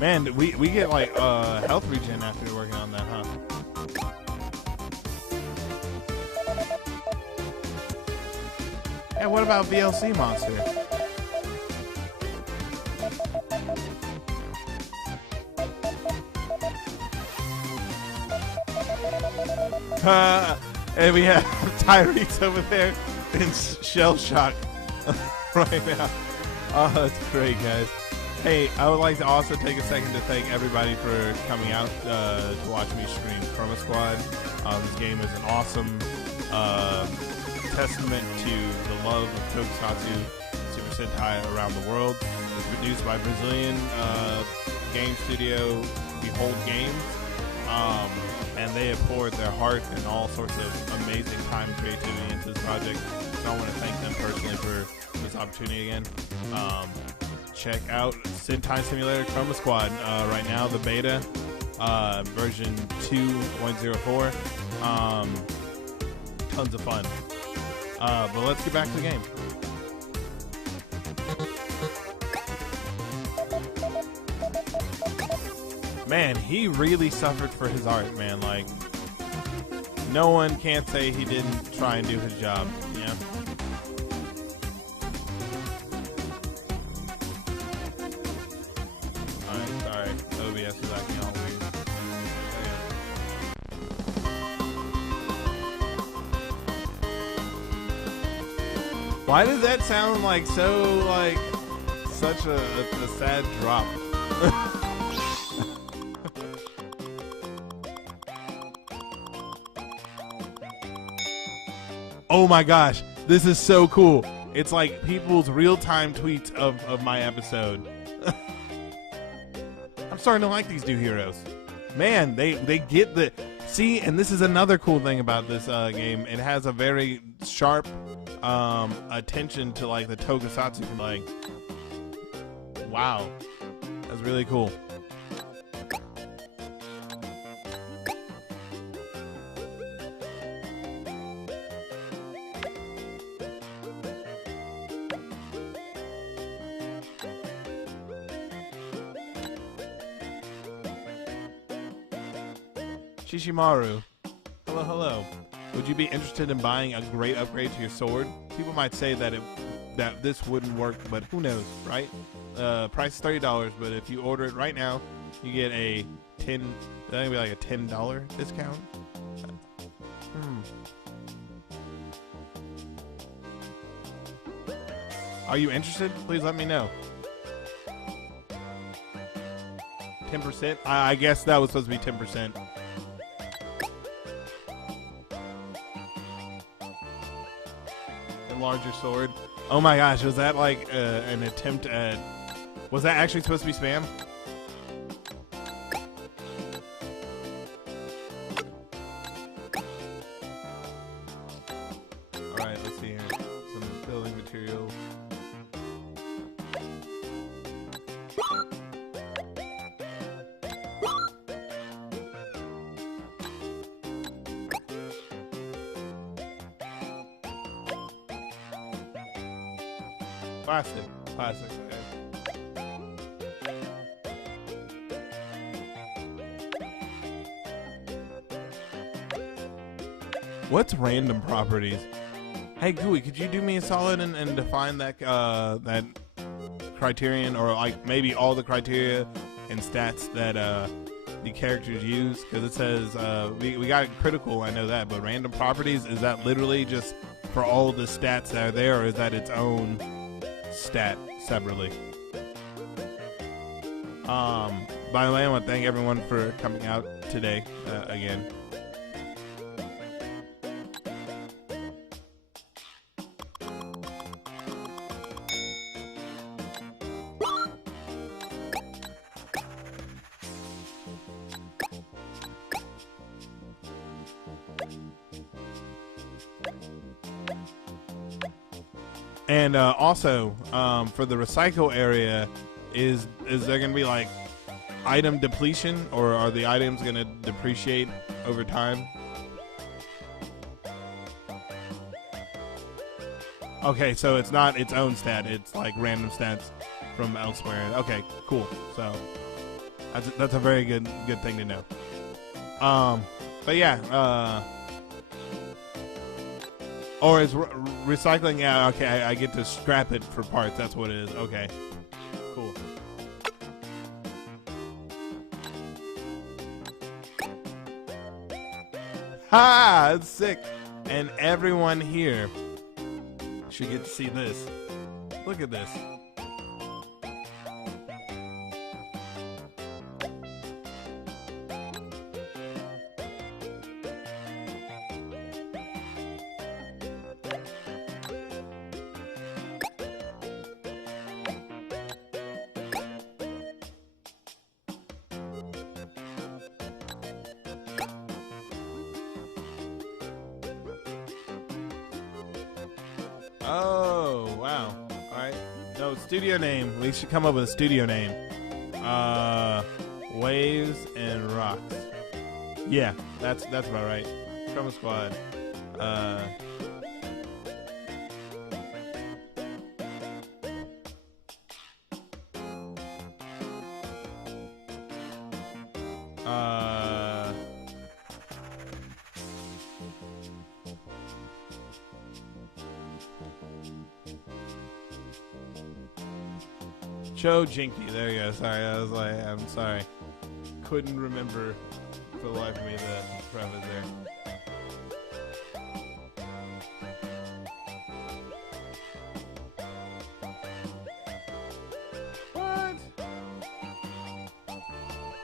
Man, we get like health regen after working on that, huh? Hey, what about VLC Monster? And we have Tyrese over there in shell shock right now. Oh, that's great, guys. Hey, I would like to also take a second to thank everybody for coming out to watch me stream Chroma Squad. This game is an awesome testament to the love of Tokusatsu Super Sentai around the world. It's produced by Brazilian game studio Behold Games, and they have poured their heart and all sorts of amazing time and creativity into this project. So I want to thank them personally for this opportunity again. check out Sentai Simulator Chroma Squad. Right now, the beta, version 2.04. Tons of fun. But let's get back to the game. Man, he really suffered for his art, man. Like, no one can't say he didn't try and do his job, you know? Alright, sorry. OBS is acting all weird. Why does that sound like so, like, such a sad drop? Oh my gosh, this is so cool. It's like people's real-time tweets of my episode. I'm starting to like these new heroes. Man, they get the... See, and this is another cool thing about this game. It has a very sharp attention to like the tokusatsu. Like, wow. That's really cool. Shishimaru. Hello, hello. Would you be interested in buying a great upgrade to your sword? People might say that this wouldn't work, but who knows, right? Price is $30, but if you order it right now, you get a that'd be like a $10 discount. Are you interested? Please let me know. 10%? I guess that was supposed to be 10%. Larger sword. Oh my gosh, was that like an attempt at... Was that actually supposed to be spam? Alright, let's see here. Some building materials. Classic. What's random properties? Hey, Gooey, could you do me a solid and define that that criterion, or like maybe all the criteria and stats that the characters use? Because it says we got critical, I know that, but random properties, is that literally just for all the stats that are there, or is that its own stat separately? By the way, I want to thank everyone for coming out today again. And also, for the recycle area, is there going to be like item depletion, or are the items going to depreciate over time? Okay, so it's not its own stat, it's like random stats from elsewhere. Okay, cool. So that's a very good thing to know. But yeah, or is recycling? Yeah, okay, I get to scrap it for parts. That's what it is. Okay, cool. Ha! That's sick. And everyone here should get to see this. Look at this. Oh, wow. All right. No, studio name. We should come up with a studio name. Waves and Rocks. Yeah, that's about right. Chroma Squad. Joe Jinky. There you go. Sorry, I'm sorry. Couldn't remember for the life of me the preface there. What?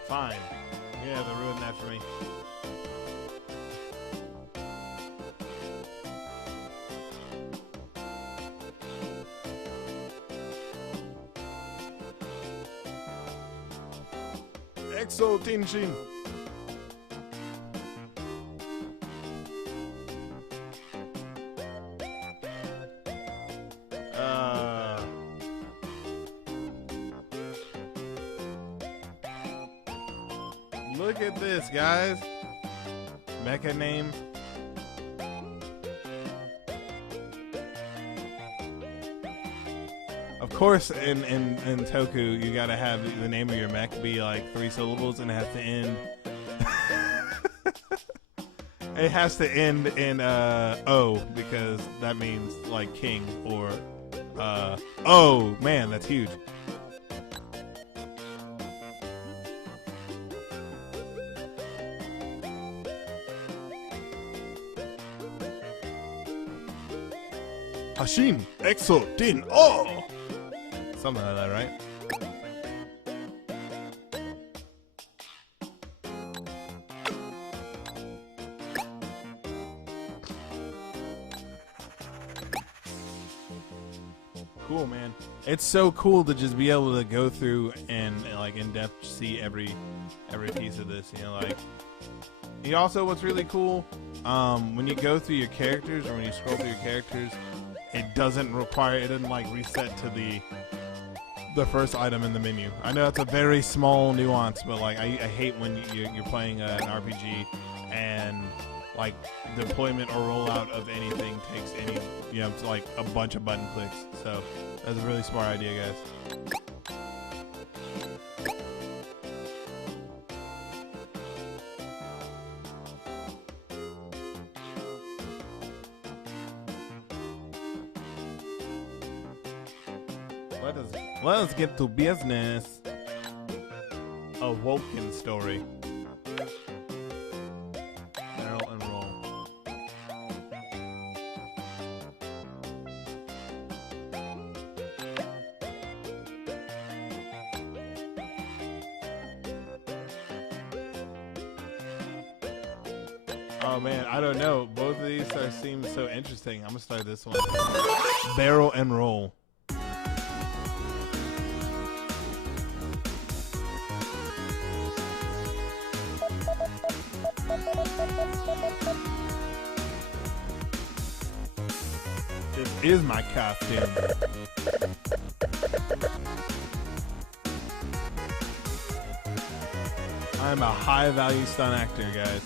Fine. Yeah, they ruined that for me. Exo Tinshin. Look at this, guys. Mecha name. Of course, in Toku, you gotta have the name of your mech be like 3 syllables, and it has to end. It has to end in O, because that means like king or oh man, that's huge. Hashin Exo Din Oh. Something like that, right? Cool, man. It's so cool to just be able to go through and like in depth see every piece of this. You know, like. You also, what's really cool, when you go through your characters or when you scroll through your characters, it doesn't like reset to the first item in the menu. I know it's a very small nuance, but like I hate when you're playing an RPG and like deployment or rollout of anything takes like a bunch of button clicks. So that's a really smart idea, guys. Let us get to business. A Vulcan story. Barrel and roll. Oh man, I don't know. Both of these seem so interesting. I'm gonna start this one. Barrel and roll. This is my costume. I'm a high-value stunt actor, guys.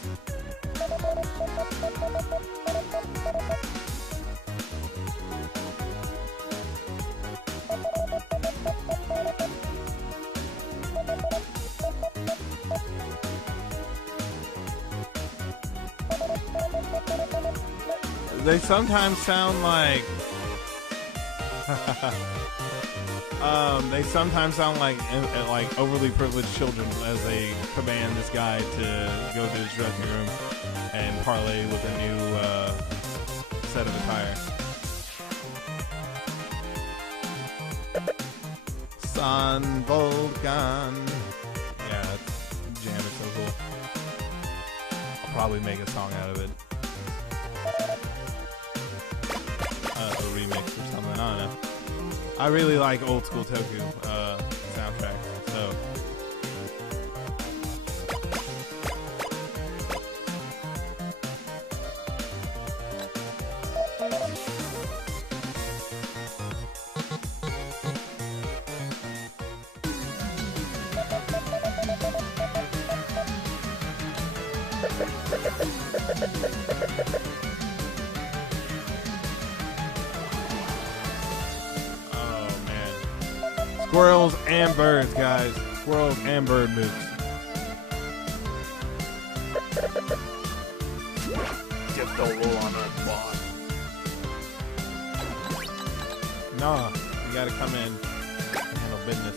They sometimes sound like like overly privileged children as they command this guy to go to his dressing room and parlay with a new set of attire. Sun Vulcan. Yeah, that jam is so cool. I'll probably make a song out of it. A remix or something, I don't know. I really like old school Toku soundtracks, so. Oh man. Squirrels and birds, guys. Squirrels and bird moves. Just don't roll on that boss. No, you gotta come in and handle business.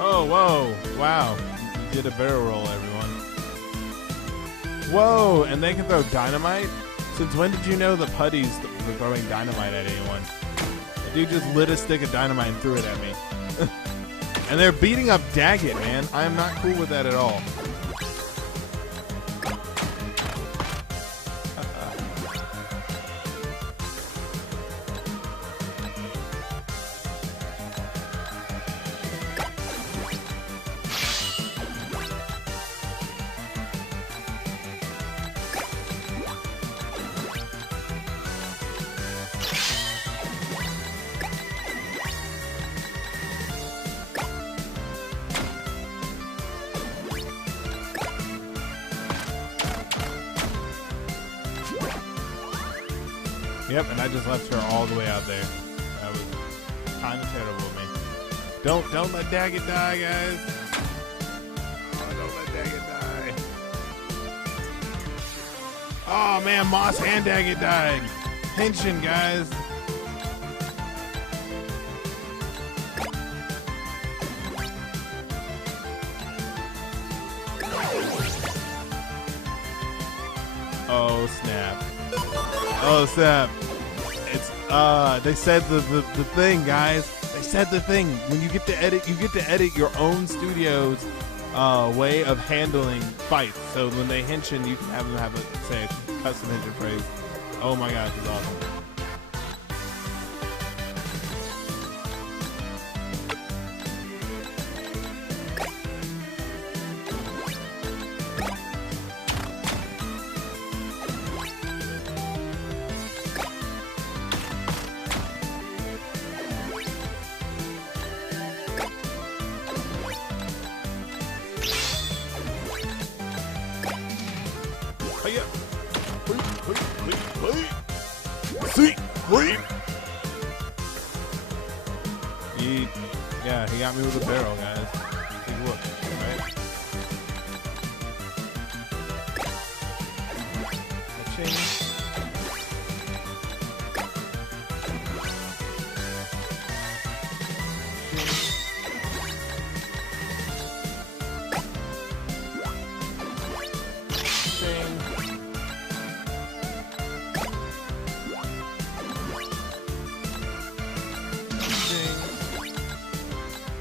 Oh, whoa. Wow. You did a barrel roll, everyone. Whoa, and they can throw dynamite? Since when did you know the putties were throwing dynamite at anyone? The dude just lit a stick of dynamite and threw it at me. And they're beating up Daggett, man. I am not cool with that at all. Yep, and I just left her all the way out there. That was kind of terrible of me. Don't let Daggett die, guys. Oh, don't let Daggett die. Oh man, Moss and Daggett died. Tension, guys. Oh snap. Oh snap. It's they said the thing, guys. They said the thing. When you get to edit your own studio's way of handling fights. So when they henshin, you can have them have say a custom henshin phrase. Oh my gosh, it's awesome. Yeah, he got me with a barrel, guys. Take a look, right?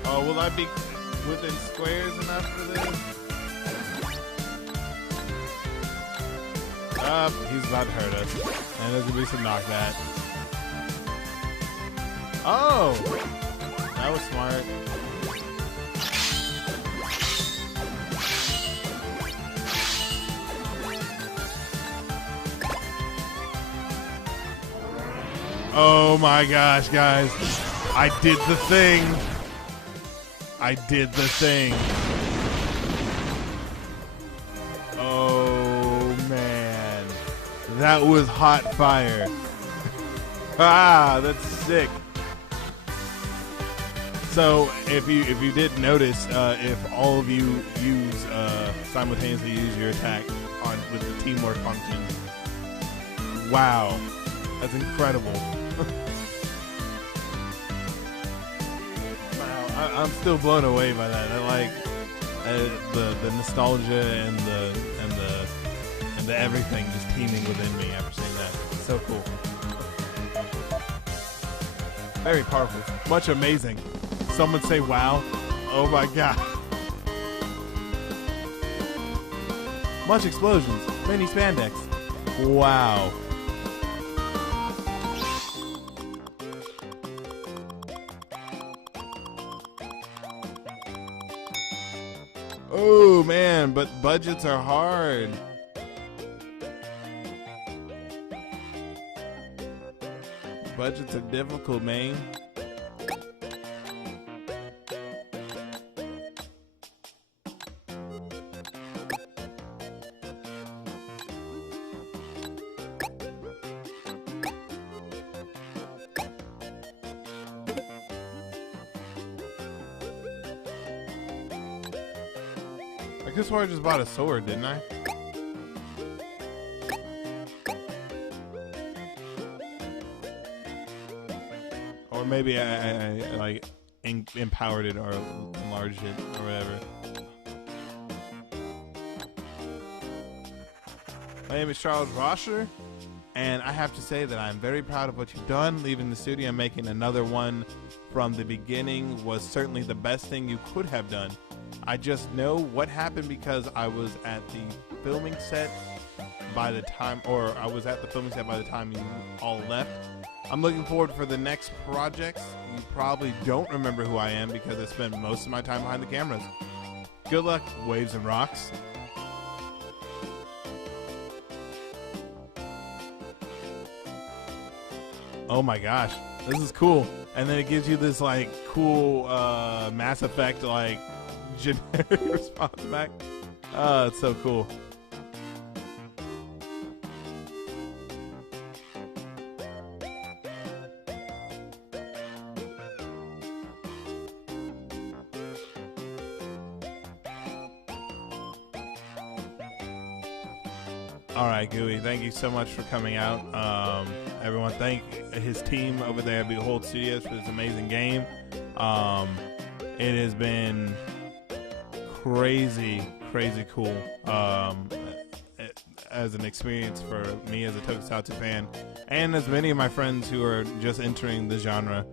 Oh, will I be within squares enough for this? He's about to hurt us. And there's gonna be some knockback. Oh! That was smart. Oh my gosh, guys. I did the thing. I did the thing. Oh man, that was hot fire. Ah, that's sick. So if you did notice, if all of you use simultaneously use your attack on with the teamwork function, wow, that's incredible. I'm still blown away by that. I like the nostalgia and the the everything just teeming within me after saying that. So cool. Very powerful. Much amazing. Someone say wow. Oh my god. Much explosions. Many spandex. Wow. Oh man, but budgets are hard. Budgets are difficult, man. I guess I just bought a sword, didn't I? Or maybe I like empowered it or enlarged it or whatever. My name is Charles Rosher, and I have to say that I'm very proud of what you've done. Leaving the studio and making another one from the beginning was certainly the best thing you could have done. I just know what happened because I was at the filming set by the time, or I was at the filming set by the time you all left. I'm looking forward for the next projects. You probably don't remember who I am because I spend most of my time behind the cameras. Good luck, Waves and Rocks. Oh my gosh, this is cool. And then it gives you this like cool Mass Effect like generic response back. Oh, it's so cool. All right, Gooey, thank you so much for coming out. Everyone, thank his team over there at Behold Studios for this amazing game. It has been crazy cool as an experience for me as a Tokusatsu fan, and as many of my friends who are just entering the genre.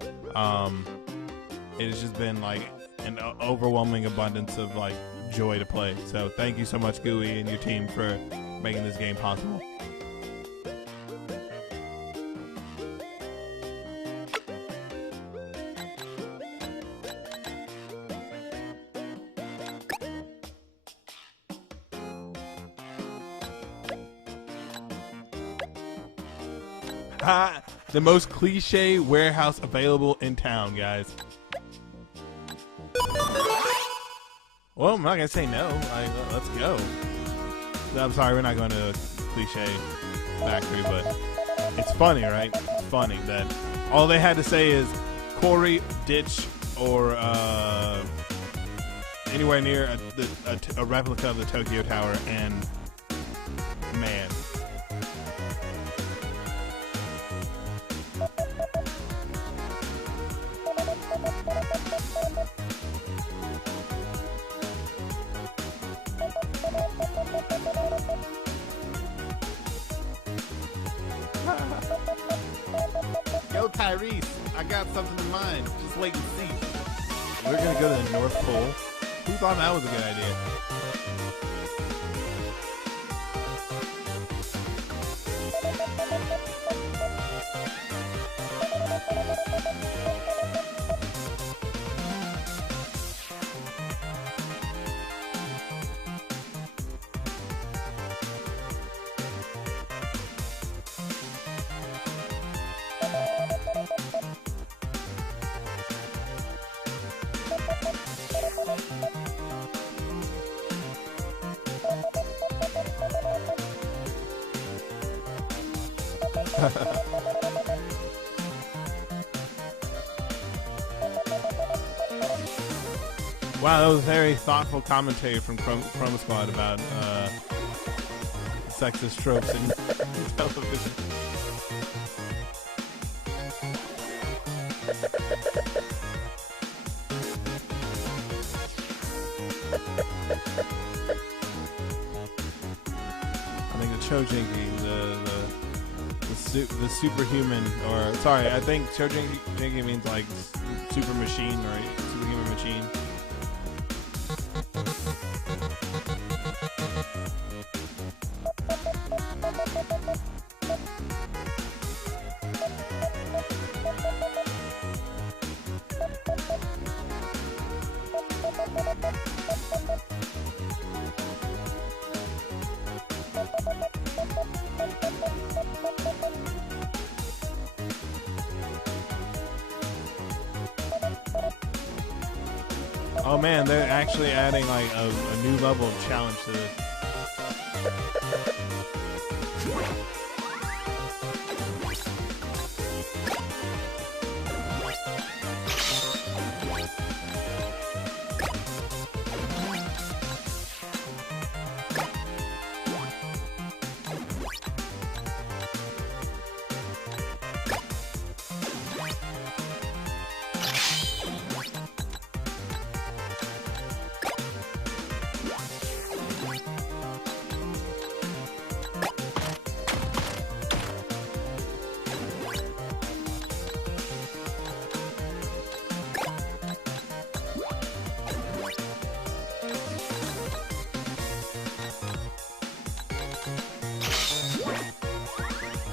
It has just been like an overwhelming abundance of like joy to play. So thank you so much, Gooey, and your team for making this game possible. The most cliche warehouse available in town, guys. Well, I'm not gonna say no. Let's go. I'm sorry, we're not going to a cliche factory, but it's funny, right? It's funny that all they had to say is quarry, ditch, or anywhere near a replica of the Tokyo Tower, and man. Yo, Tyrese, I got something in mind. Just wait and see. We're gonna go to the North Pole. Who thought that was a good idea? Wow, that was very thoughtful commentary from Chroma Squad about sexist tropes in television. Chojinki, the superhuman, or sorry, I think Chojinki means like super machine or superhuman machine. Oh man, they're actually adding like a new level of challenge to this.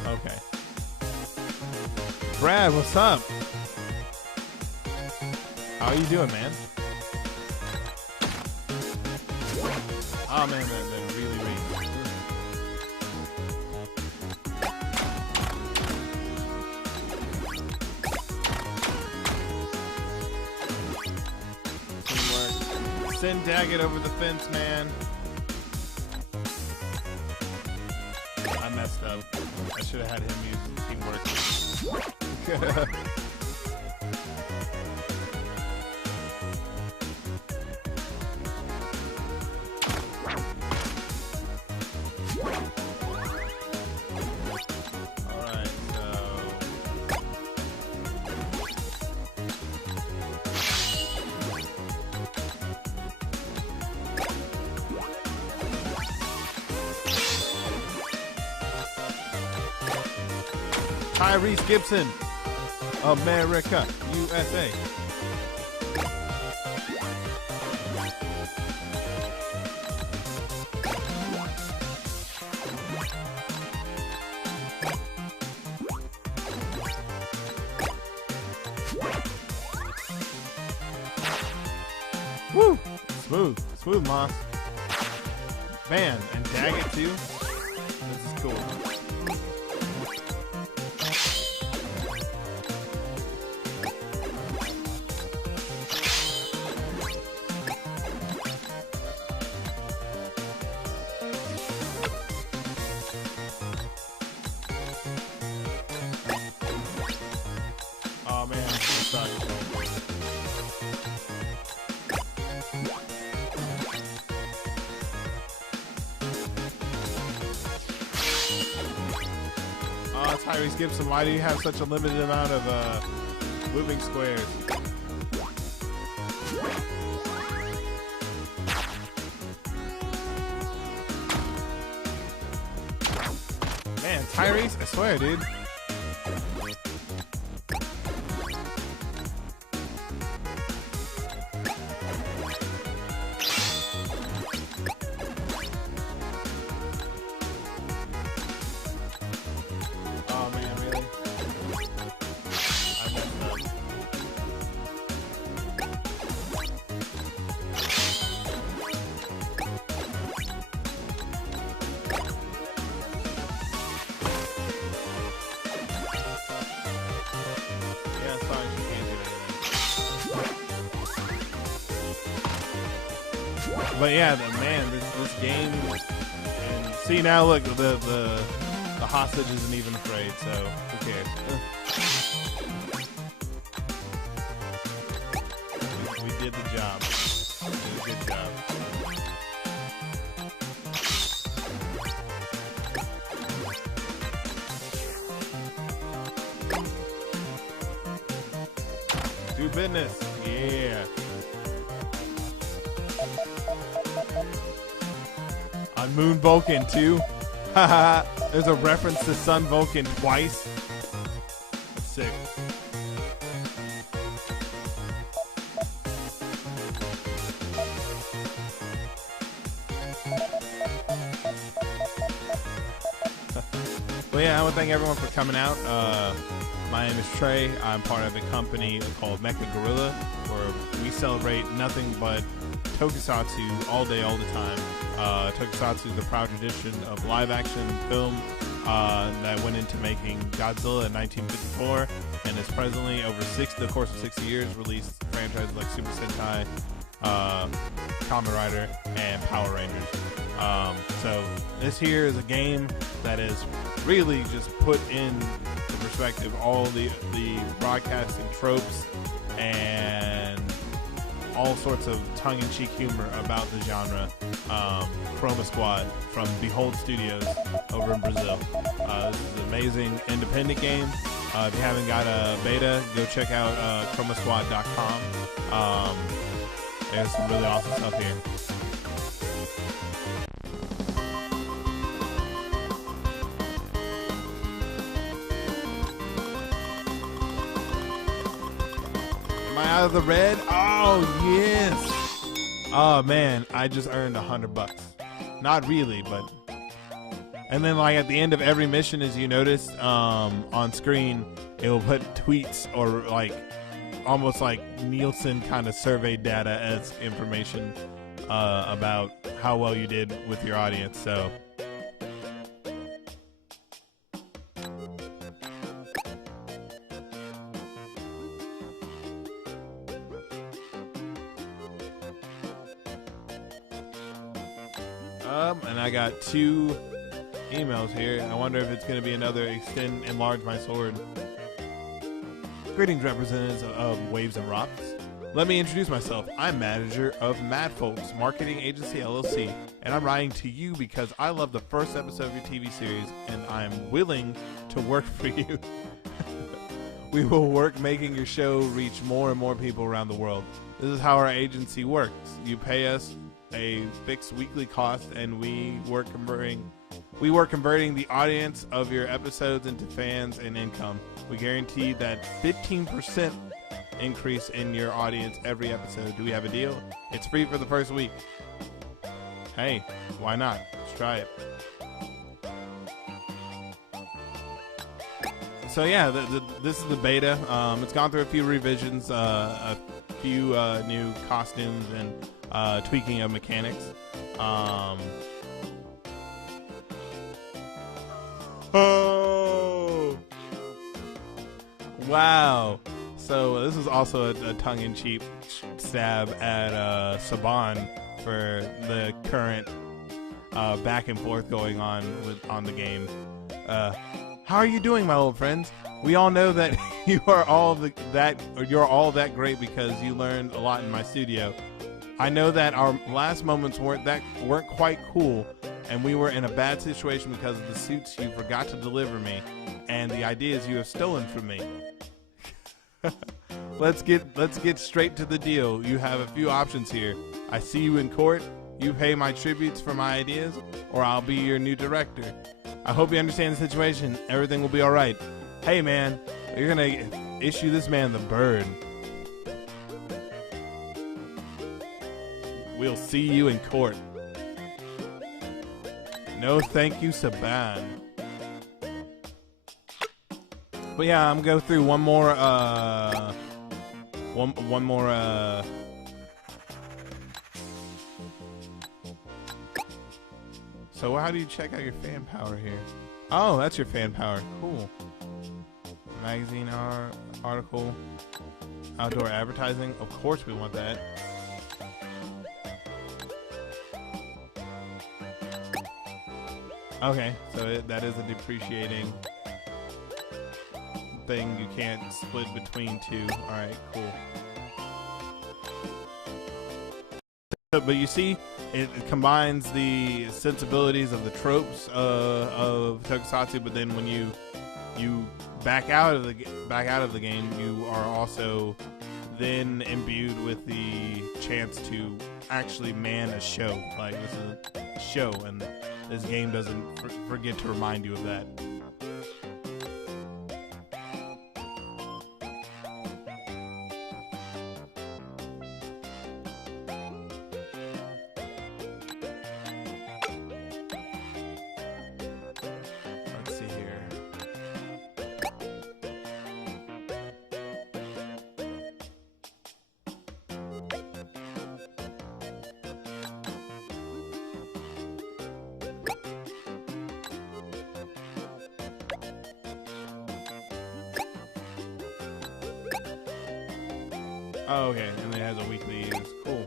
Okay. Brad, what's up? How you doing, man? Oh man, they're really weak. Teamwork. Send Daggett over the fence, man. I messed up. I should have had him use teamwork. Alright, so Tyrese Gibson, America, USA. Woo! Smooth, Moss. Man, and Daggett too. This is cool. Oh man, this sucks. Oh, Tyrese Gibson, why do you have such a limited amount of moving squares? Man, Tyrese, I swear, dude. But yeah, man, this game, and see now, look, the hostage isn't even afraid, so who cares? We did the job. We did a good job. Do business, yeah. On Moon Vulcan too. Haha. There's a reference to Sun Vulcan twice. Sick. Well, yeah, I want to thank everyone for coming out. My name is Trey. I'm part of a company called Mecha Gorilla, where we celebrate nothing but tokusatsu all day, all the time. Tokusatsu is the proud tradition of live-action film that went into making Godzilla in 1954, and is presently, over the course of 60 years, released franchises like Super Sentai, Kamen Rider, and Power Rangers. So this here is a game that is really just put in perspective all the broadcasting tropes and all sorts of tongue-in-cheek humor about the genre. Chroma Squad from Behold Studios over in Brazil. This is an amazing independent game. If you haven't got a beta, go check out chromasquad.com. There's some really awesome stuff here. Out of the red. Oh yes. Oh man, I just earned $100. Not really, but. And then, like, at the end of every mission, as you noticed on screen, it will put tweets or like almost like Nielsen kind of survey data as information about how well you did with your audience. So. And I got 2 emails here. I wonder if it's going to be another enlarge my sword. Greetings, representatives of Waves and Rocks. Let me introduce myself. I'm manager of Mad Folks Marketing Agency LLC, and I'm writing to you because I love the first episode of your TV series, and I'm willing to work for you. We will work making your show reach more and more people around the world. This is how our agency works. You pay us a fixed weekly cost, and we work converting the audience of your episodes into fans and income. We guarantee that 15% increase in your audience every episode. Do we have a deal? It's free for the first week. Hey, why not? Let's try it. So yeah, this is the beta. It's gone through a few revisions, a few new costumes, and tweaking of mechanics. Oh! Wow. So this is also a tongue-in-cheek stab at Saban for the current back and forth going on on the game. How are you doing, my old friends? We all know that you're all that great because you learned a lot in my studio. I know that our last moments weren't quite cool, and we were in a bad situation because of the suits you forgot to deliver me and the ideas you have stolen from me. Let's get straight to the deal. You have a few options here. I see you in court. You pay my tributes for my ideas, or I'll be your new director. I hope you understand the situation. Everything will be all right. Hey, man, you're gonna issue this man the bird. We'll see you in court. No, thank you, Saban. But yeah, I'm gonna go through one more. So how do you check out your fan power here? Oh, that's your fan power. Cool. Magazine article. Outdoor advertising. Of course we want that. Okay, so that is a depreciating thing. You can't split between two. Alright, cool. But you see, it combines the sensibilities of the tropes of Tokusatsu, but then when you back out of the game, you are also then imbued with the chance to actually man a show. Like, this is a show, and this game doesn't forget to remind you of that. Let's see here. Oh, okay, and it has a weekly use. Cool.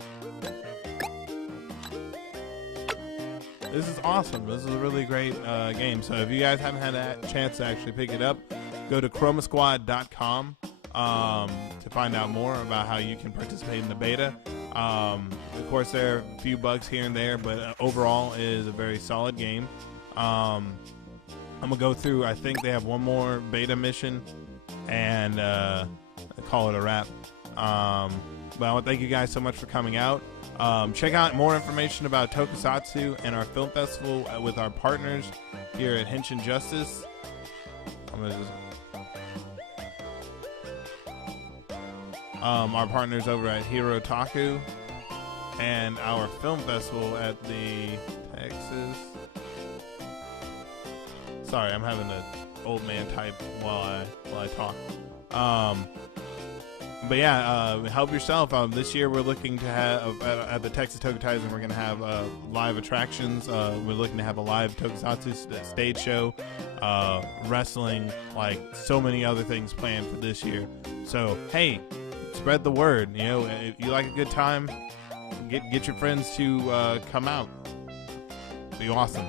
This is awesome. This is a really great game. So if you guys haven't had a chance to actually pick it up, go to chromasquad.com to find out more about how you can participate in the beta. Of course, there are a few bugs here and there, but overall it is a very solid game. I'm going to go through, I think they have one more beta mission, and call it a wrap. But I want to thank you guys so much for coming out. Check out more information about Tokusatsu and our film festival with our partners here at Henshin Justice. I'm gonna just, our partners over at Hero Taku and our film festival at the Texas. Sorry, I'm having an old man type while I talk. But yeah, help yourself. This year we're looking to have, at the Texas Tokusatsu, we're going to have live attractions. We're looking to have a live Tokusatsu stage show, wrestling, like so many other things planned for this year. So, hey, spread the word. You know, if you like a good time, get your friends to come out. Be awesome.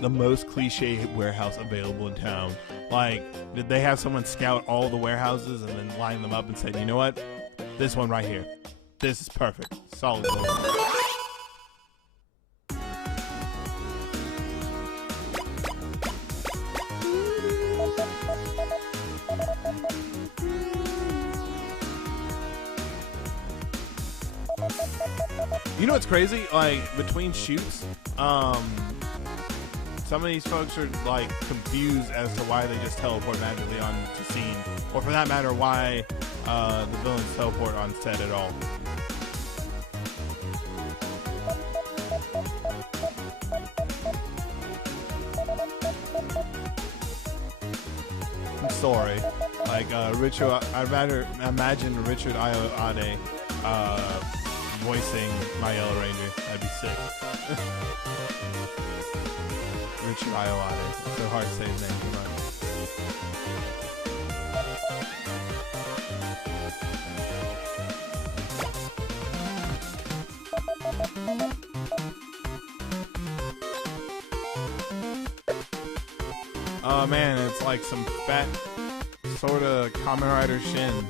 The most cliche warehouse available in town. Like, did they have someone scout all the warehouses and then line them up and say, you know what? This one right here. This is perfect. Solid. You know what's crazy? Like, between shoots, some of these folks are like confused as to why they just teleport magically on to scene, or for that matter, why the villains teleport on set at all. I'm sorry. Like Richard, I'd rather imagine Richard Ayoade voicing my Yellow Ranger. That'd be sick. Richard Ayoade. It's so hard to say his name. Oh man, it's like some fat sort of Kamen Rider Shin.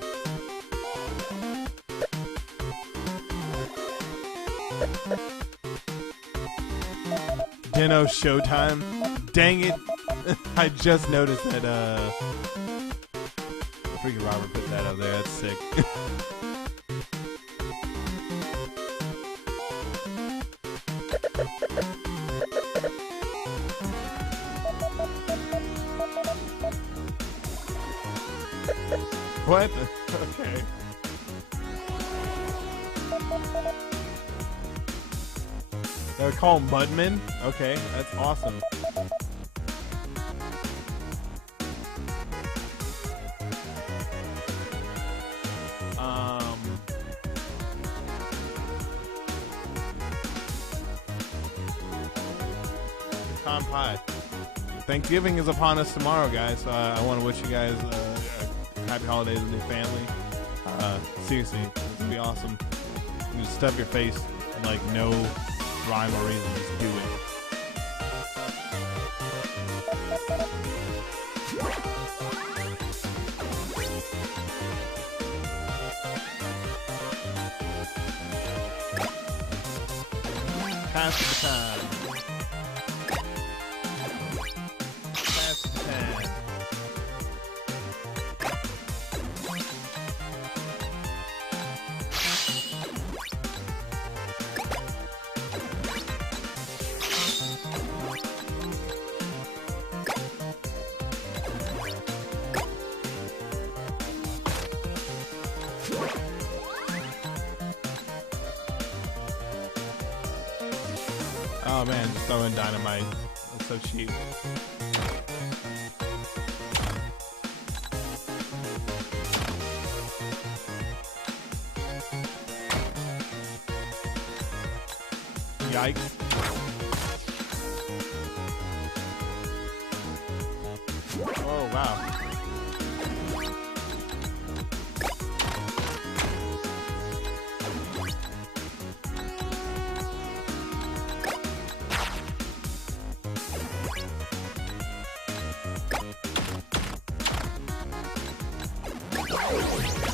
Dino Showtime. Dang it. I just noticed that freaking Robert put that up there. That's sick. What? Okay. They're called Mudmen? Okay, that's awesome. Tom Pie. Thanksgiving is upon us tomorrow, guys. I want to wish you guys happy holidays with your family. Seriously, this would be awesome. You just stuff your face and like no rhyme or reason, just do it. Pass the time. Pass the time. Oh man, just throwing dynamite. That's so cheap. Yikes. Oh, wow.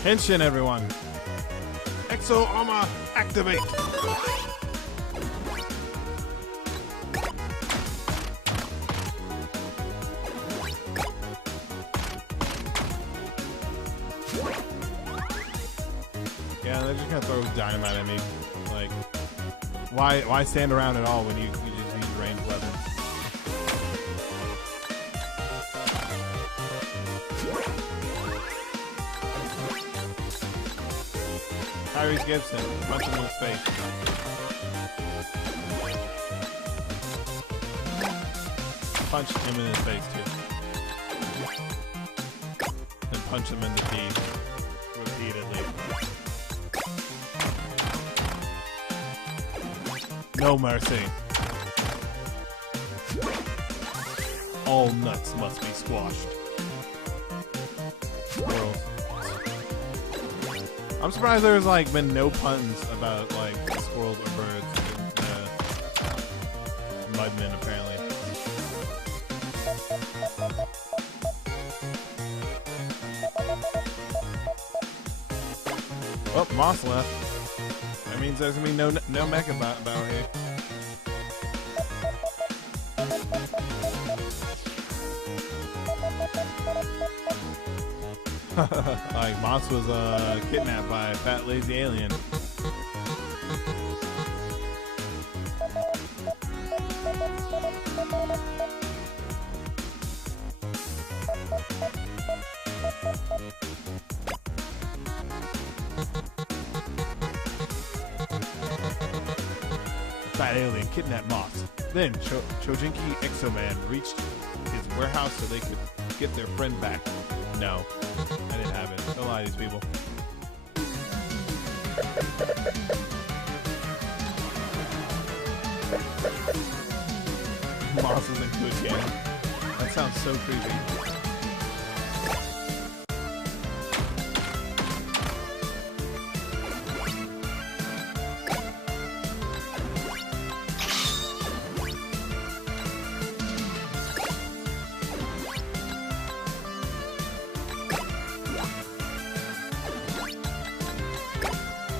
Attention, everyone. Exo Armor, activate. Yeah, they're just gonna throw dynamite at me. Like, why stand around at all when you just use ranged weapons? Tyrese Gibson, punch him in his face. Punch him in his face too. And punch him in the teeth repeatedly. No mercy. All nuts must be squashed. Squirrels. I'm surprised there's like been no puns about like squirrels or birds in Mudmen apparently. Oh, Moss left. That means there's gonna be no mecha battle here. Like Moss was kidnapped by a fat lazy alien. Fat alien kidnapped Moss. Then Chojinki Exoman reached his warehouse so they could get their friend back. No, I didn't have it. Don't lie to these people. Moss is in good game. That sounds so creepy.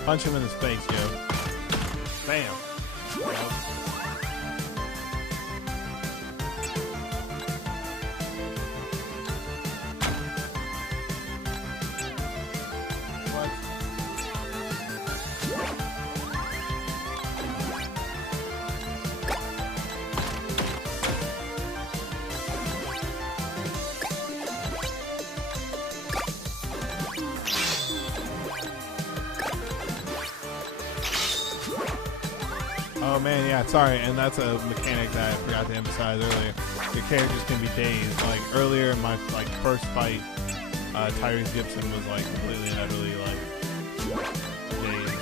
Punch him in his face, yo. Bam. What? Oh man, yeah, sorry, and that's a mechanic that I forgot to emphasize earlier. Your characters can be dazed. Like earlier in my first fight, Tyrese Gibson was like completely and utterly like dazed.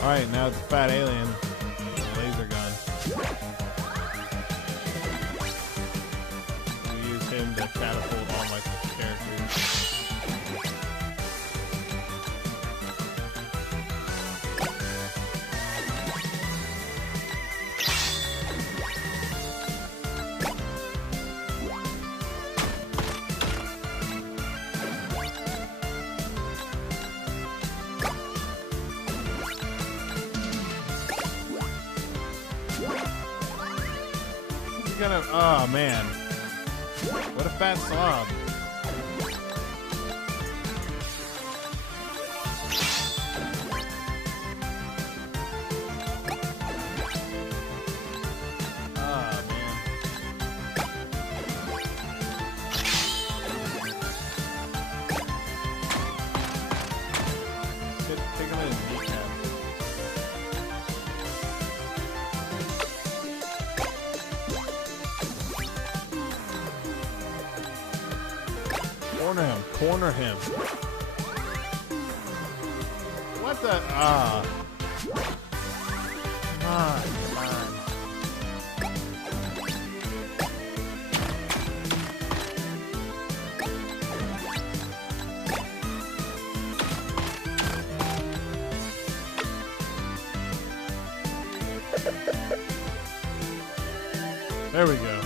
Alright, now it's the fat alien. Laser gun. We use him to catapult all my characters. Oh man, what a fat slob. Corner him. Corner him. What the? Come on. There we go.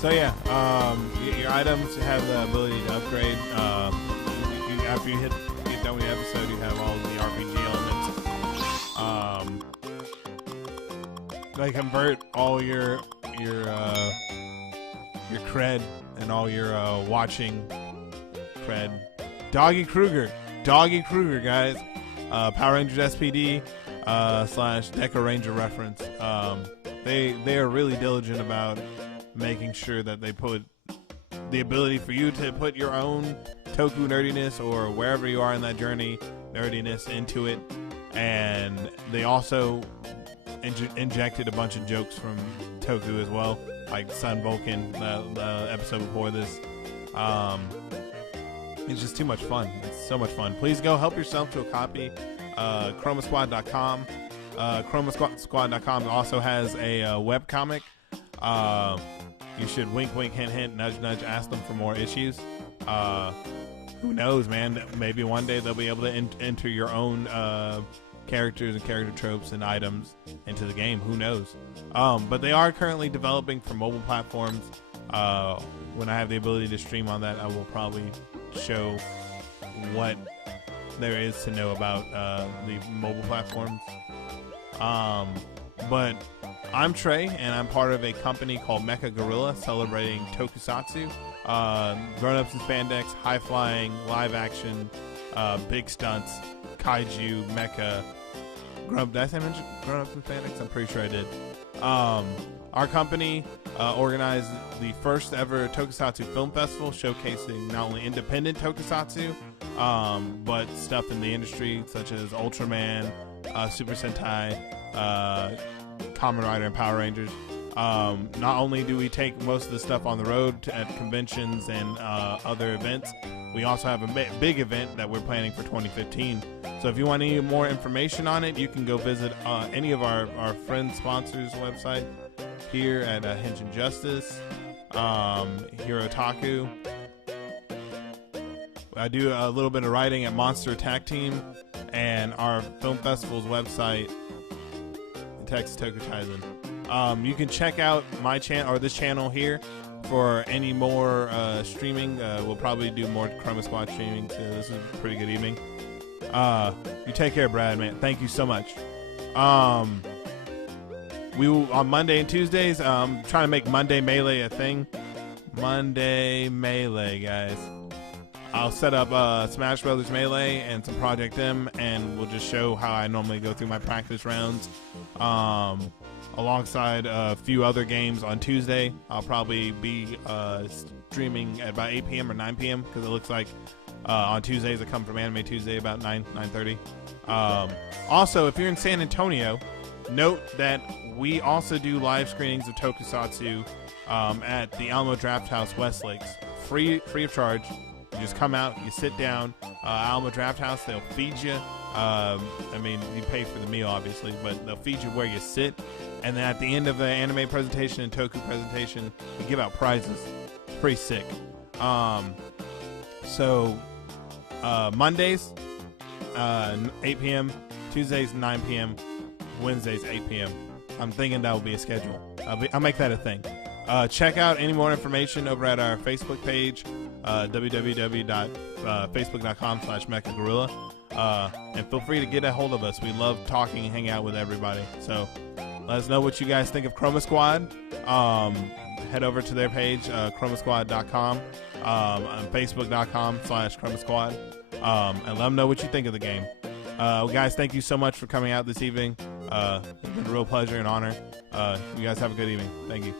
So yeah, your items have the ability to upgrade. After you get done with the episode, you have all the RPG elements. They convert all your cred and all your watching cred. Doggy Kruger, guys. Power Rangers SPD / Deco Ranger reference. They are really diligent about making sure that they put the ability for you to put your own Toku nerdiness or wherever you are in that journey nerdiness into it, and they also injected a bunch of jokes from Toku as well, like Sun Vulcan, the episode before this. It's just too much fun. It's so much fun. Please go help yourself to a copy. Chromasquad.com. Chromasquad.com also has a webcomic. You should wink, wink, hint, hint, nudge, nudge, ask them for more issues. Who knows, man? Maybe one day they'll be able to enter your own characters and character tropes and items into the game. Who knows? But they are currently developing for mobile platforms. When I have the ability to stream on that, I will probably show what there is to know about the mobile platforms. But I'm Trey, and I'm part of a company called Mecha Gorilla, celebrating Tokusatsu, grown-ups in spandex, high-flying, live-action, big stunts, kaiju, mecha. Did I say mention grown-ups in spandex? I'm pretty sure I did. Our company organized the first ever Tokusatsu Film Festival, showcasing not only independent Tokusatsu, but stuff in the industry such as Ultraman, Super Sentai, Kamen Rider, and Power Rangers. Not only do we take most of the stuff on the road at conventions and other events, we also have a big event that we're planning for 2015. So if you want any more information on it, you can go visit any of our friend sponsors' website here at Henshin Justice, Hero Otaku. I do a little bit of writing at Monster Attack Team, and our film festival's website, Texas Toku Tizen. You can check out my channel or this channel here for any more streaming. We'll probably do more Chroma Squad streaming. So this is a pretty good evening. You take care, Brad, man. Thank you so much. We will, on Monday and Tuesdays, trying to make Monday Melee a thing. Monday Melee, guys. I'll set up Smash Brothers Melee and some Project M, and we'll just show how I normally go through my practice rounds. Alongside a few other games on Tuesday. I'll probably be streaming at about 8 p.m. or 9 p.m. because it looks like on Tuesdays I come from Anime Tuesday about 9:30. Also, if you're in San Antonio, note that we also do live screenings of Tokusatsu at the Alamo Draft House Westlakes, free of charge. You just come out, you sit down. Alamo Draft House, they'll feed you. I mean, you pay for the meal, obviously, but they'll feed you where you sit. And then at the end of the anime presentation and Toku presentation, we give out prizes. It's pretty sick. So Mondays, 8 p.m., Tuesdays, 9 p.m., Wednesdays, 8 p.m. I'm thinking that will be a schedule. I'll make that a thing. Check out any more information over at our Facebook page, www.facebook.com/mechagorilla. And feel free to get a hold of us. We love talking and hanging out with everybody. So let us know what you guys think of Chroma Squad. Head over to their page, chromasquad.com, on facebook.com/Chroma Squad, and let them know what you think of the game. Guys, thank you so much for coming out this evening. It's been a real pleasure and honor. You guys have a good evening. Thank you.